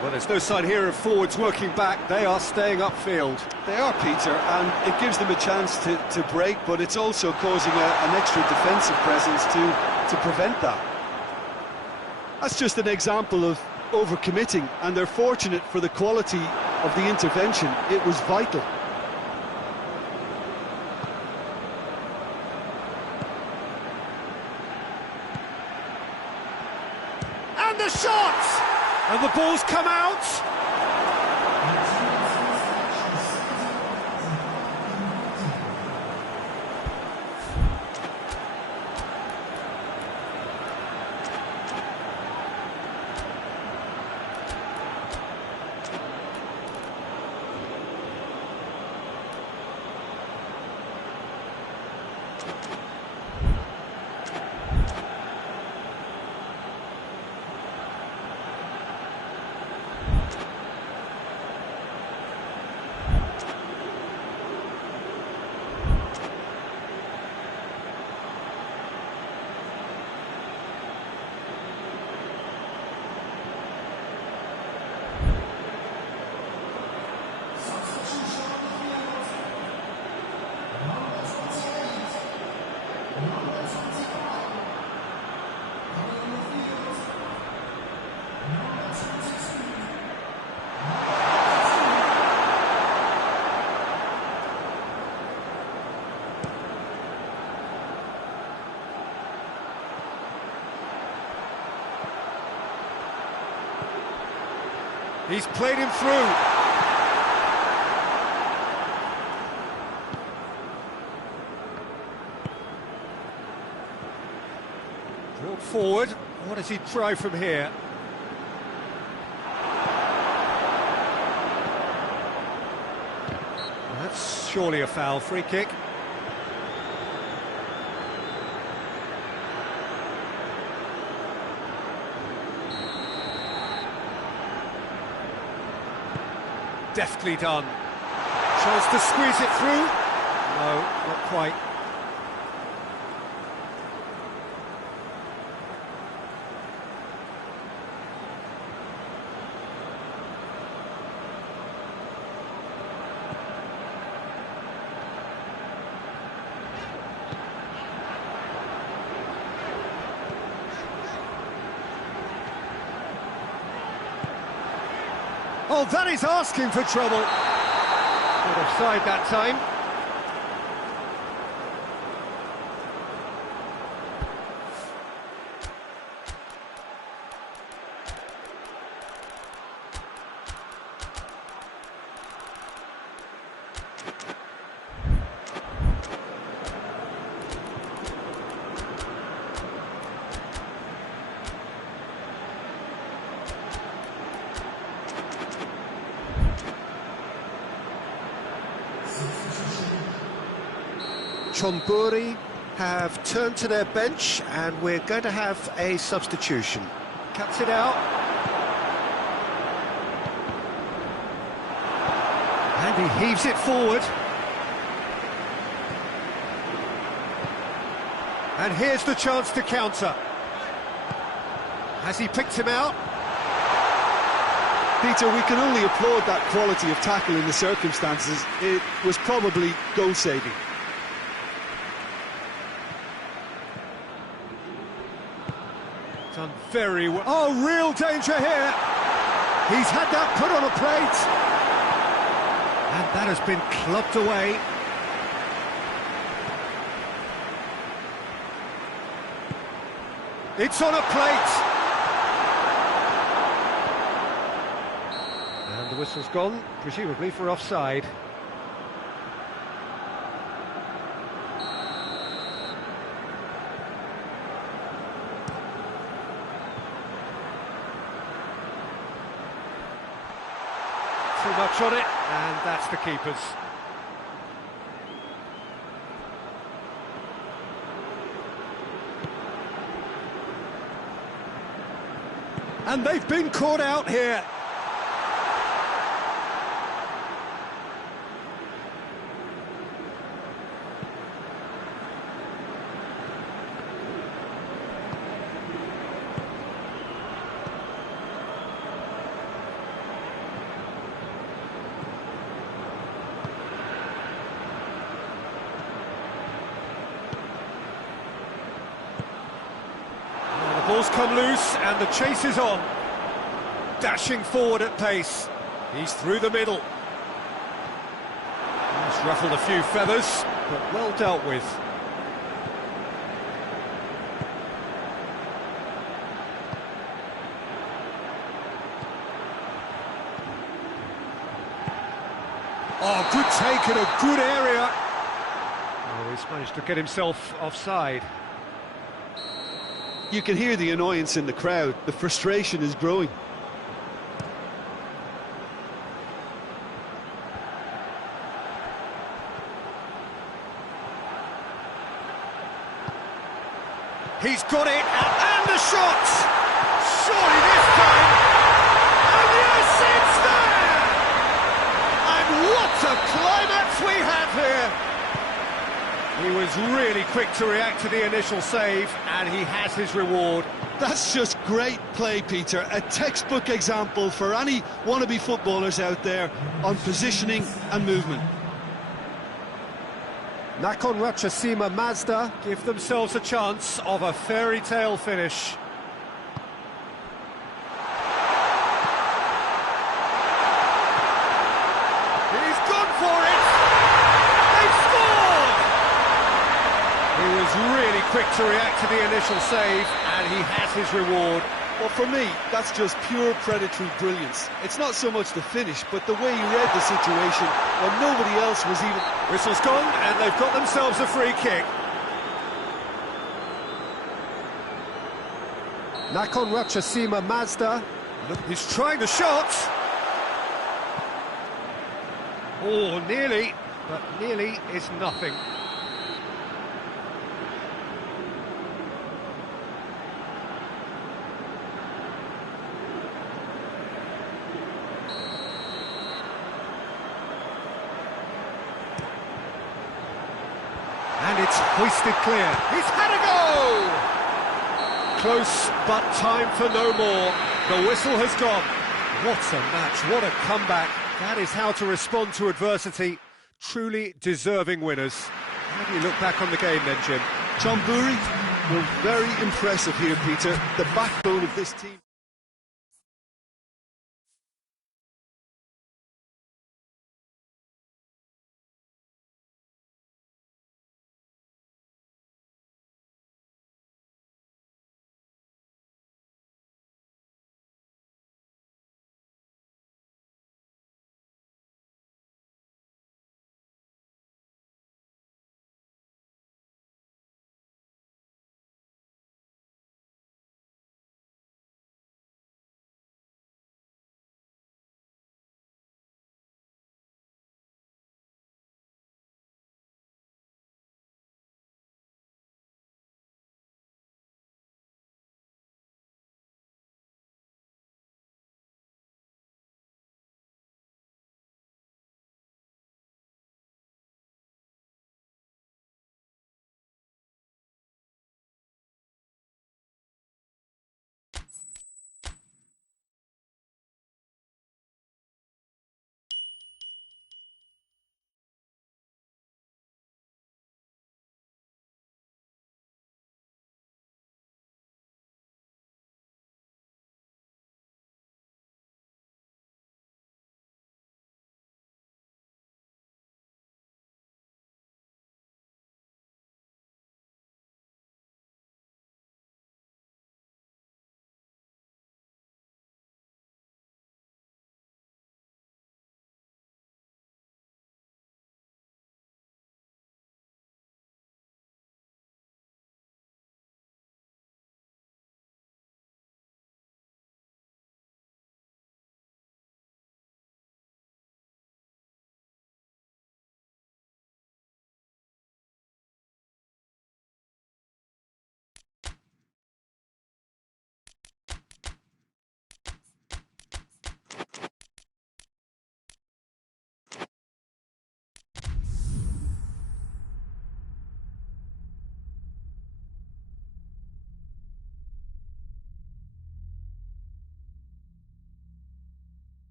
Well, there's no sign here of forwards working back. They are staying upfield. They are, Peter, and it gives them a chance to break, but it's also causing an extra defensive presence to prevent that. That's just an example of overcommitting, and they're fortunate for the quality of the intervention. It was vital. And the shot! And the ball's come out. He's played him through. Brought forward. What does he try from here? That's surely a foul. Free kick. Deftly done. Chance to squeeze it through. No, not quite. Oh, that is asking for trouble. Not offside that time. Chonburi have turned to their bench and we're going to have a substitution. Cuts it out. And he heaves it forward. And here's the chance to counter. Has he picked him out? Peter, we can only applaud that quality of tackle in the circumstances. It was probably goal-saving. Done very well. Oh, real danger here. He's had that put on a plate. And that has been clubbed away. It's on a plate. And the whistle's gone, presumably for offside. Too much on it, and that's the keeper's. And they've been caught out here. Ball's come loose and the chase is on. Dashing forward at pace. He's through the middle. He's ruffled a few feathers, but well dealt with. Oh, good take in a good area. Oh, he's managed to get himself offside. You can hear the annoyance in the crowd. The frustration is growing. He's got it, and the shot! Surely this time! And yes, it's there! And what a climax we have here! He was really quick to react to the initial save, and he has his reward. That's just great play, Peter. A textbook example for any wannabe footballers out there on positioning and movement. Nakhon Ratchasima Mazda give themselves a chance of a fairy tale finish. He's gone for it! They've scored! He was really quick to react to the initial save, and he has his reward. Well, for me, that's just pure predatory brilliance. It's not so much the finish, but the way he read the situation when nobody else was even... Whistle's gone, and they've got themselves a free kick. Nakhon Ratchasima Mazda. Look, he's trying the shot. Oh, nearly, but nearly is nothing. And it's hoisted clear. He's had a go! Close, but time for no more. The whistle has gone. What a match, what a comeback. That is how to respond to adversity. Truly deserving winners. How do you look back on the game then, Jim? John Bury were very impressive here, Peter. The backbone of this team.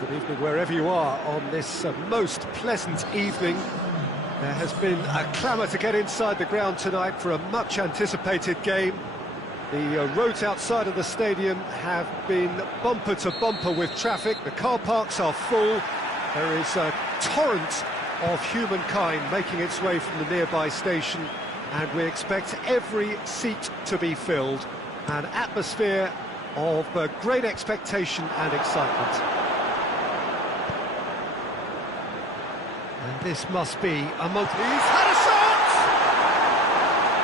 Good evening wherever you are on this most pleasant evening. There has been a clamour to get inside the ground tonight for a much anticipated game. The roads outside of the stadium have been bumper to bumper with traffic. The car parks are full. There is a torrent of humankind making its way from the nearby station, and we expect every seat to be filled. An atmosphere of great expectation and excitement. And this must be among... He's had a shot!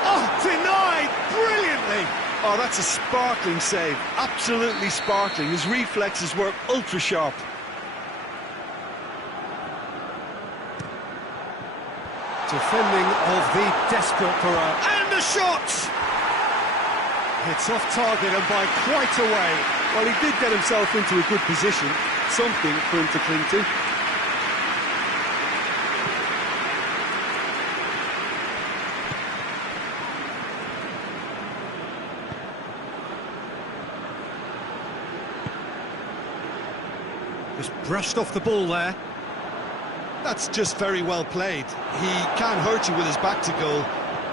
Oh, denied brilliantly! Oh, that's a sparkling save. Absolutely sparkling. His reflexes were ultra-sharp. Defending of the desperate Varane. And the shot! It's off target and by quite a way. Well, he did get himself into a good position. Something for him to cling to. Just brushed off the ball there. That's just very well played. He can't hurt you with his back to goal,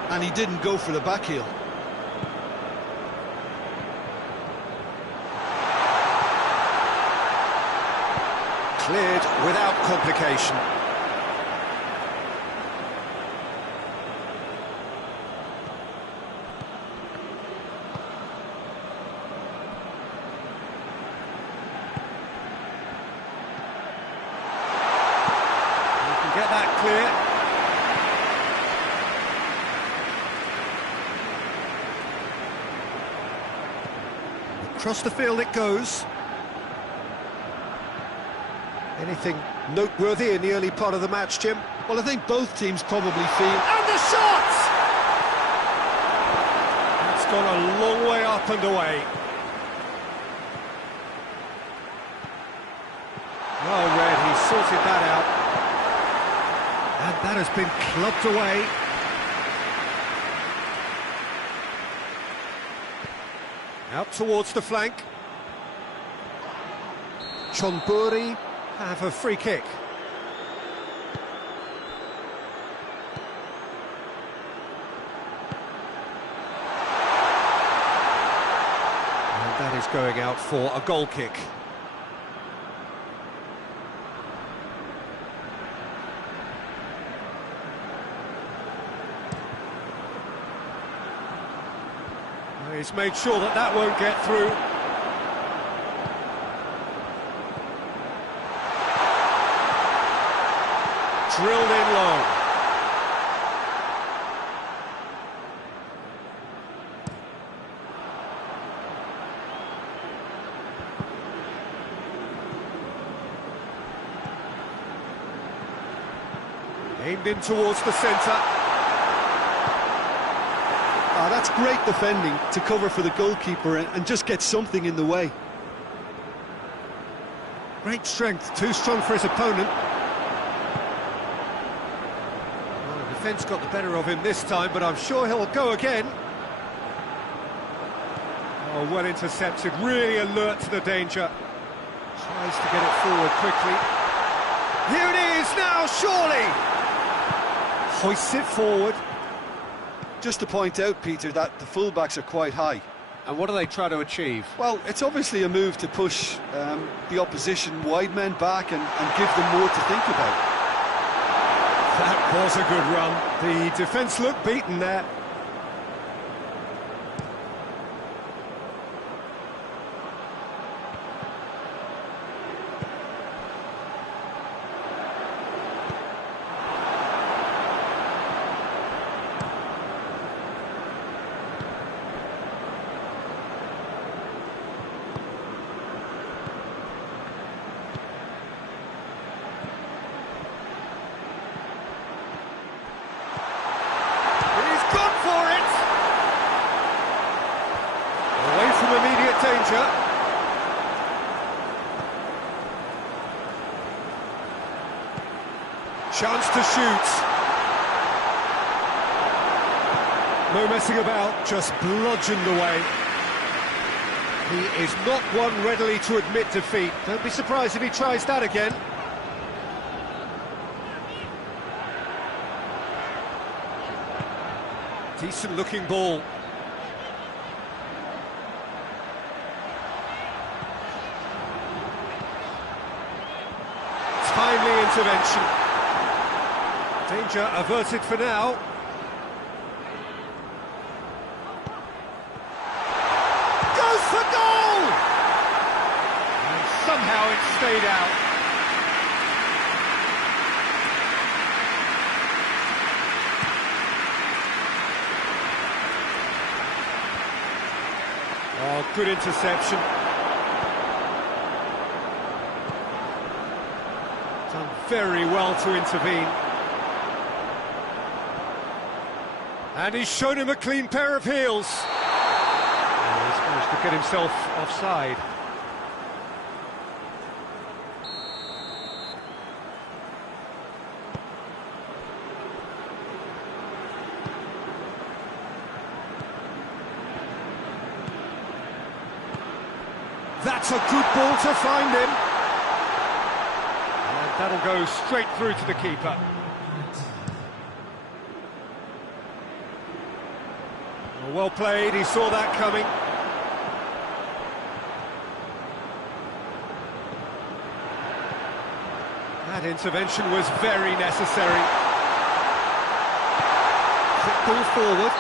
and he didn't go for the back heel. Cleared without complication. You can get that clear. Across the field it goes. Anything noteworthy in the early part of the match, Jim? Well, I think both teams probably feel... And the shot! That's gone a long way up and away. Well read, he sorted that out. And that has been clubbed away. Out towards the flank. Chonburi have a free kick. And that is going out for a goal kick. He's made sure that that won't get through. Drilled in low. Aimed in towards the centre. Ah, that's great defending to cover for the goalkeeper and just get something in the way. Great strength, too strong for his opponent. Defence got the better of him this time, but I'm sure he'll go again. Oh, well intercepted, really alert to the danger. Tries to get it forward quickly. Here it is now, surely! Hoists it forward. Just to point out, Peter, that the fullbacks are quite high. And what do they try to achieve? Well, it's obviously a move to push the opposition wide men back and give them more to think about. That was a good run. The defence looked beaten there. Immediate danger. Chance to shoot. No messing about, just bludgeoned away. He is not one readily to admit defeat. Don't be surprised if he tries that again. Decent looking ball. Timely intervention. Danger averted for now. Goes for goal! And somehow it stayed out. Oh, good interception. Done very well to intervene. And he's shown him a clean pair of heels. Oh, he's managed to get himself offside. That's a good ball to find him. That'll go straight through to the keeper. Well played, he saw that coming. That intervention was very necessary. Quick ball forward.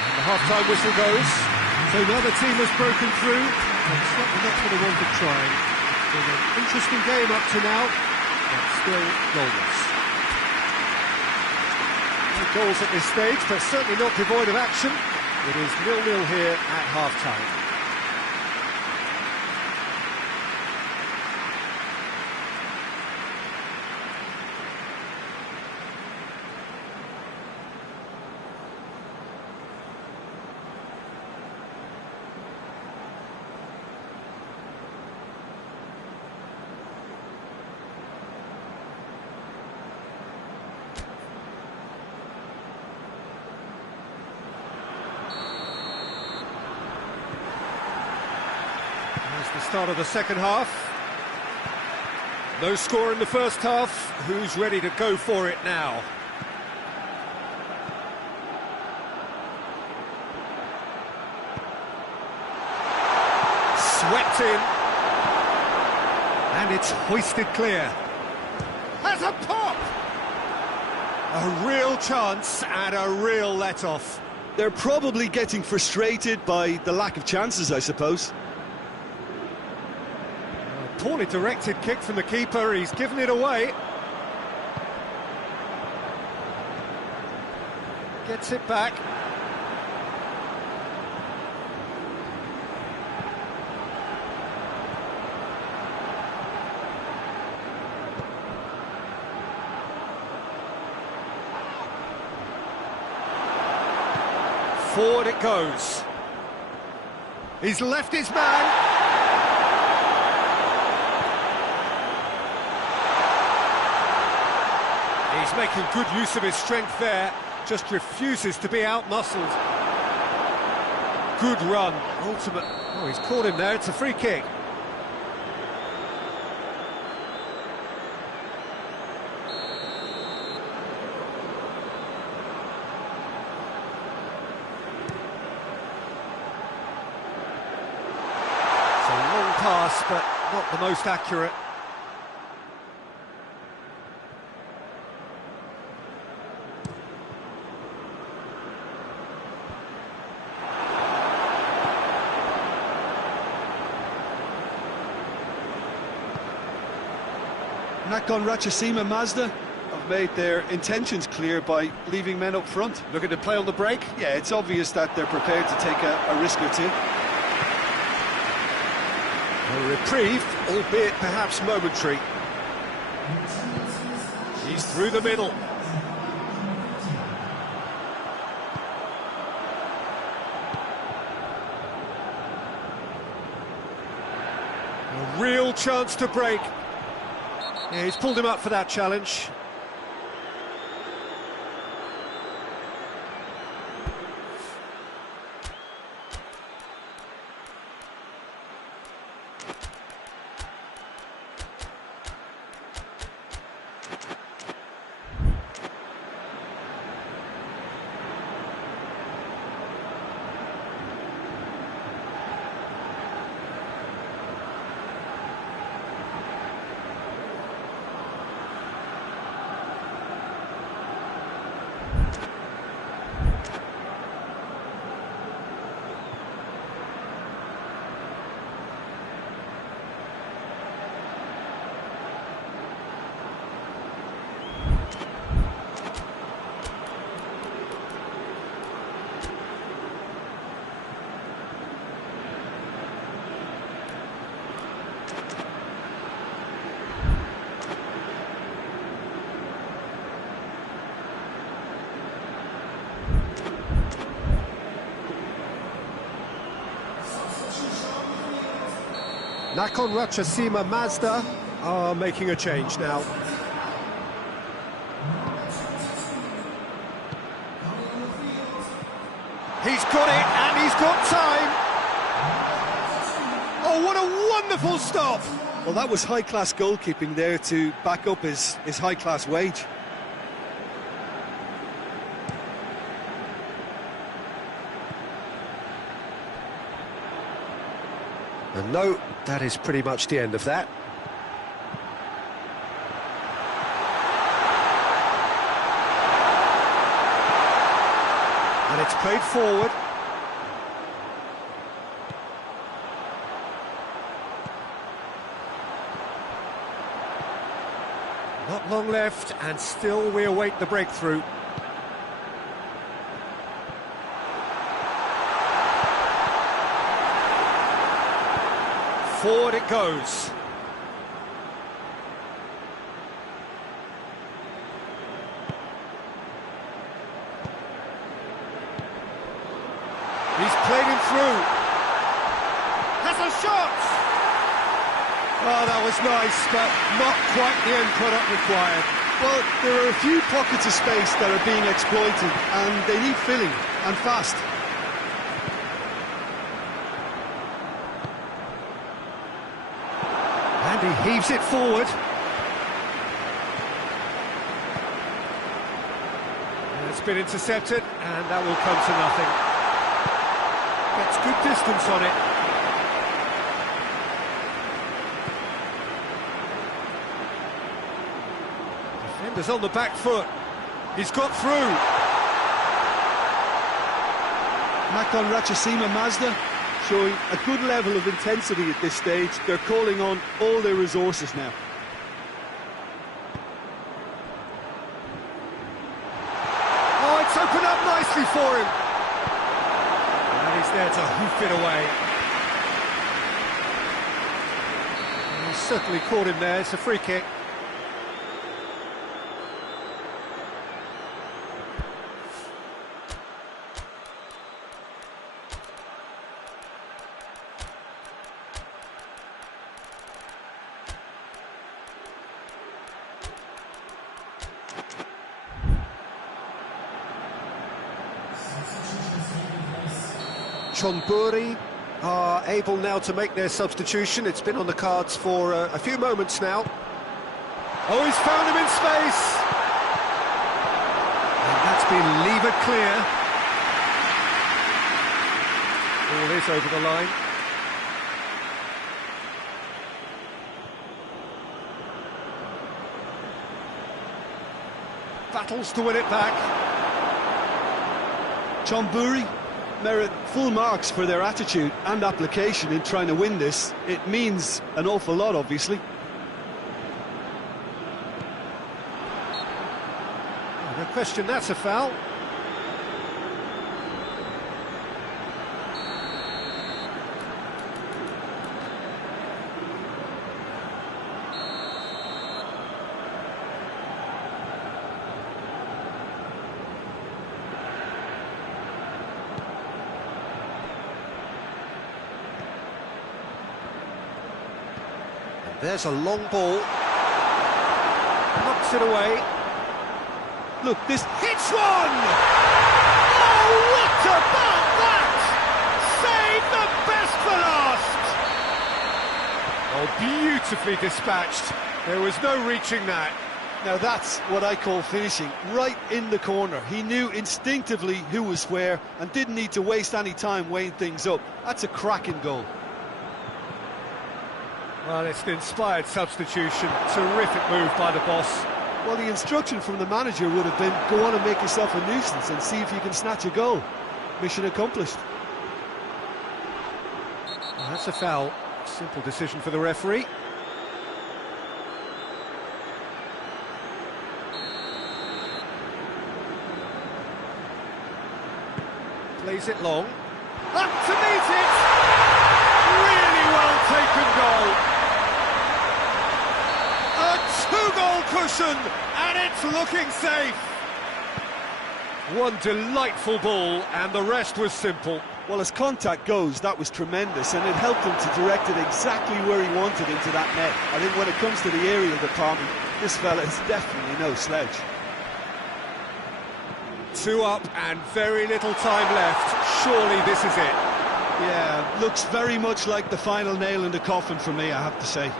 And the half-time whistle goes. So now the team has broken through. It's not what they wanted trying. It's been an interesting game up to now, but still goalless. No goals at this stage, but certainly not devoid of action. It is 0-0 here at half-time. The start of the second half. No score in the first half. Who's ready to go for it now? Swept in. And it's hoisted clear. Has a pop! A real chance and a real let-off. They're probably getting frustrated by the lack of chances, I suppose. Poorly directed kick from the keeper, he's given it away. Gets it back. Forward it goes. He's left his man. He's making good use of his strength there, just refuses to be out-muscled. Good run, ultimate. Oh, he's caught him there, it's a free kick. It's a long pass, but not the most accurate. Nakhon Ratchasima Mazda have made their intentions clear by leaving men up front. Looking to play on the break? Yeah, it's obvious that they're prepared to take a risk or two. A reprieve, albeit perhaps momentary. He's through the middle. A real chance to break. Yeah, he's pulled him up for that challenge. Nakhon Ratchasima Mazda are making a change now. He's got it, and he's got time. Oh, what a wonderful stop! Well, that was high-class goalkeeping there to back up his high-class wage. And no, that is pretty much the end of that. And it's played forward. Not long left, and still we await the breakthrough. Forward it goes. He's played him through. Has a shot! Oh, that was nice, but not quite the end product required. Well, there are a few pockets of space that are being exploited, and they need filling, and fast. And he heaves it forward. And it's been intercepted, and that will come to nothing. Gets good distance on it. Defender's on the back foot. He's got through. Makon Ratchasima Mazda showing a good level of intensity at this stage. They're calling on all their resources now. Oh, it's opened up nicely for him. And he's there to hoof it away. And he's certainly caught him there. It's a free kick. Chonburi are able now to make their substitution. It's been on the cards for a few moments now. Oh, he's found him in space! And that's been levered clear. Ball is over the line. Battles to win it back. Chonburi merit full marks for their attitude and application in trying to win this. It means an awful lot, obviously. No question that's a foul. There's a long ball. Knocks it away. Look, this hits one! Oh, what about that? Save the best for last! Oh, beautifully dispatched. There was no reaching that. Now that's what I call finishing, right in the corner. He knew instinctively who was where and didn't need to waste any time weighing things up. That's a cracking goal. Well, it's an inspired substitution. Terrific move by the boss. Well, the instruction from the manager would have been, go on and make yourself a nuisance and see if you can snatch a goal. Mission accomplished. Well, that's a foul. Simple decision for the referee. Plays it long. Up to meet it! Really well taken goal. A two-goal cushion, and it's looking safe. One delightful ball, and the rest was simple. Well, as contact goes, that was tremendous, and it helped him to direct it exactly where he wanted into that net. I think when it comes to the aerial department, this fella is definitely no sledge. 2 up and very little time left. Surely this is it. Yeah, looks very much like the final nail in the coffin for me, I have to say.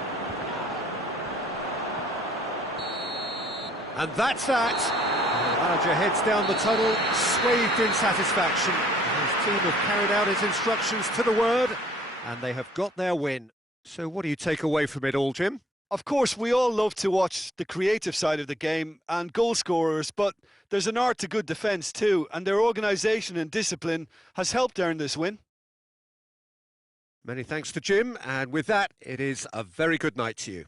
And that's that. The manager heads down the tunnel, swathed in satisfaction. His team have carried out his instructions to the word, and they have got their win. So what do you take away from it all, Jim? Of course, we all love to watch the creative side of the game and goal scorers, but there's an art to good defence too, and their organisation and discipline has helped earn this win. Many thanks to Jim, and with that, it is a very good night to you.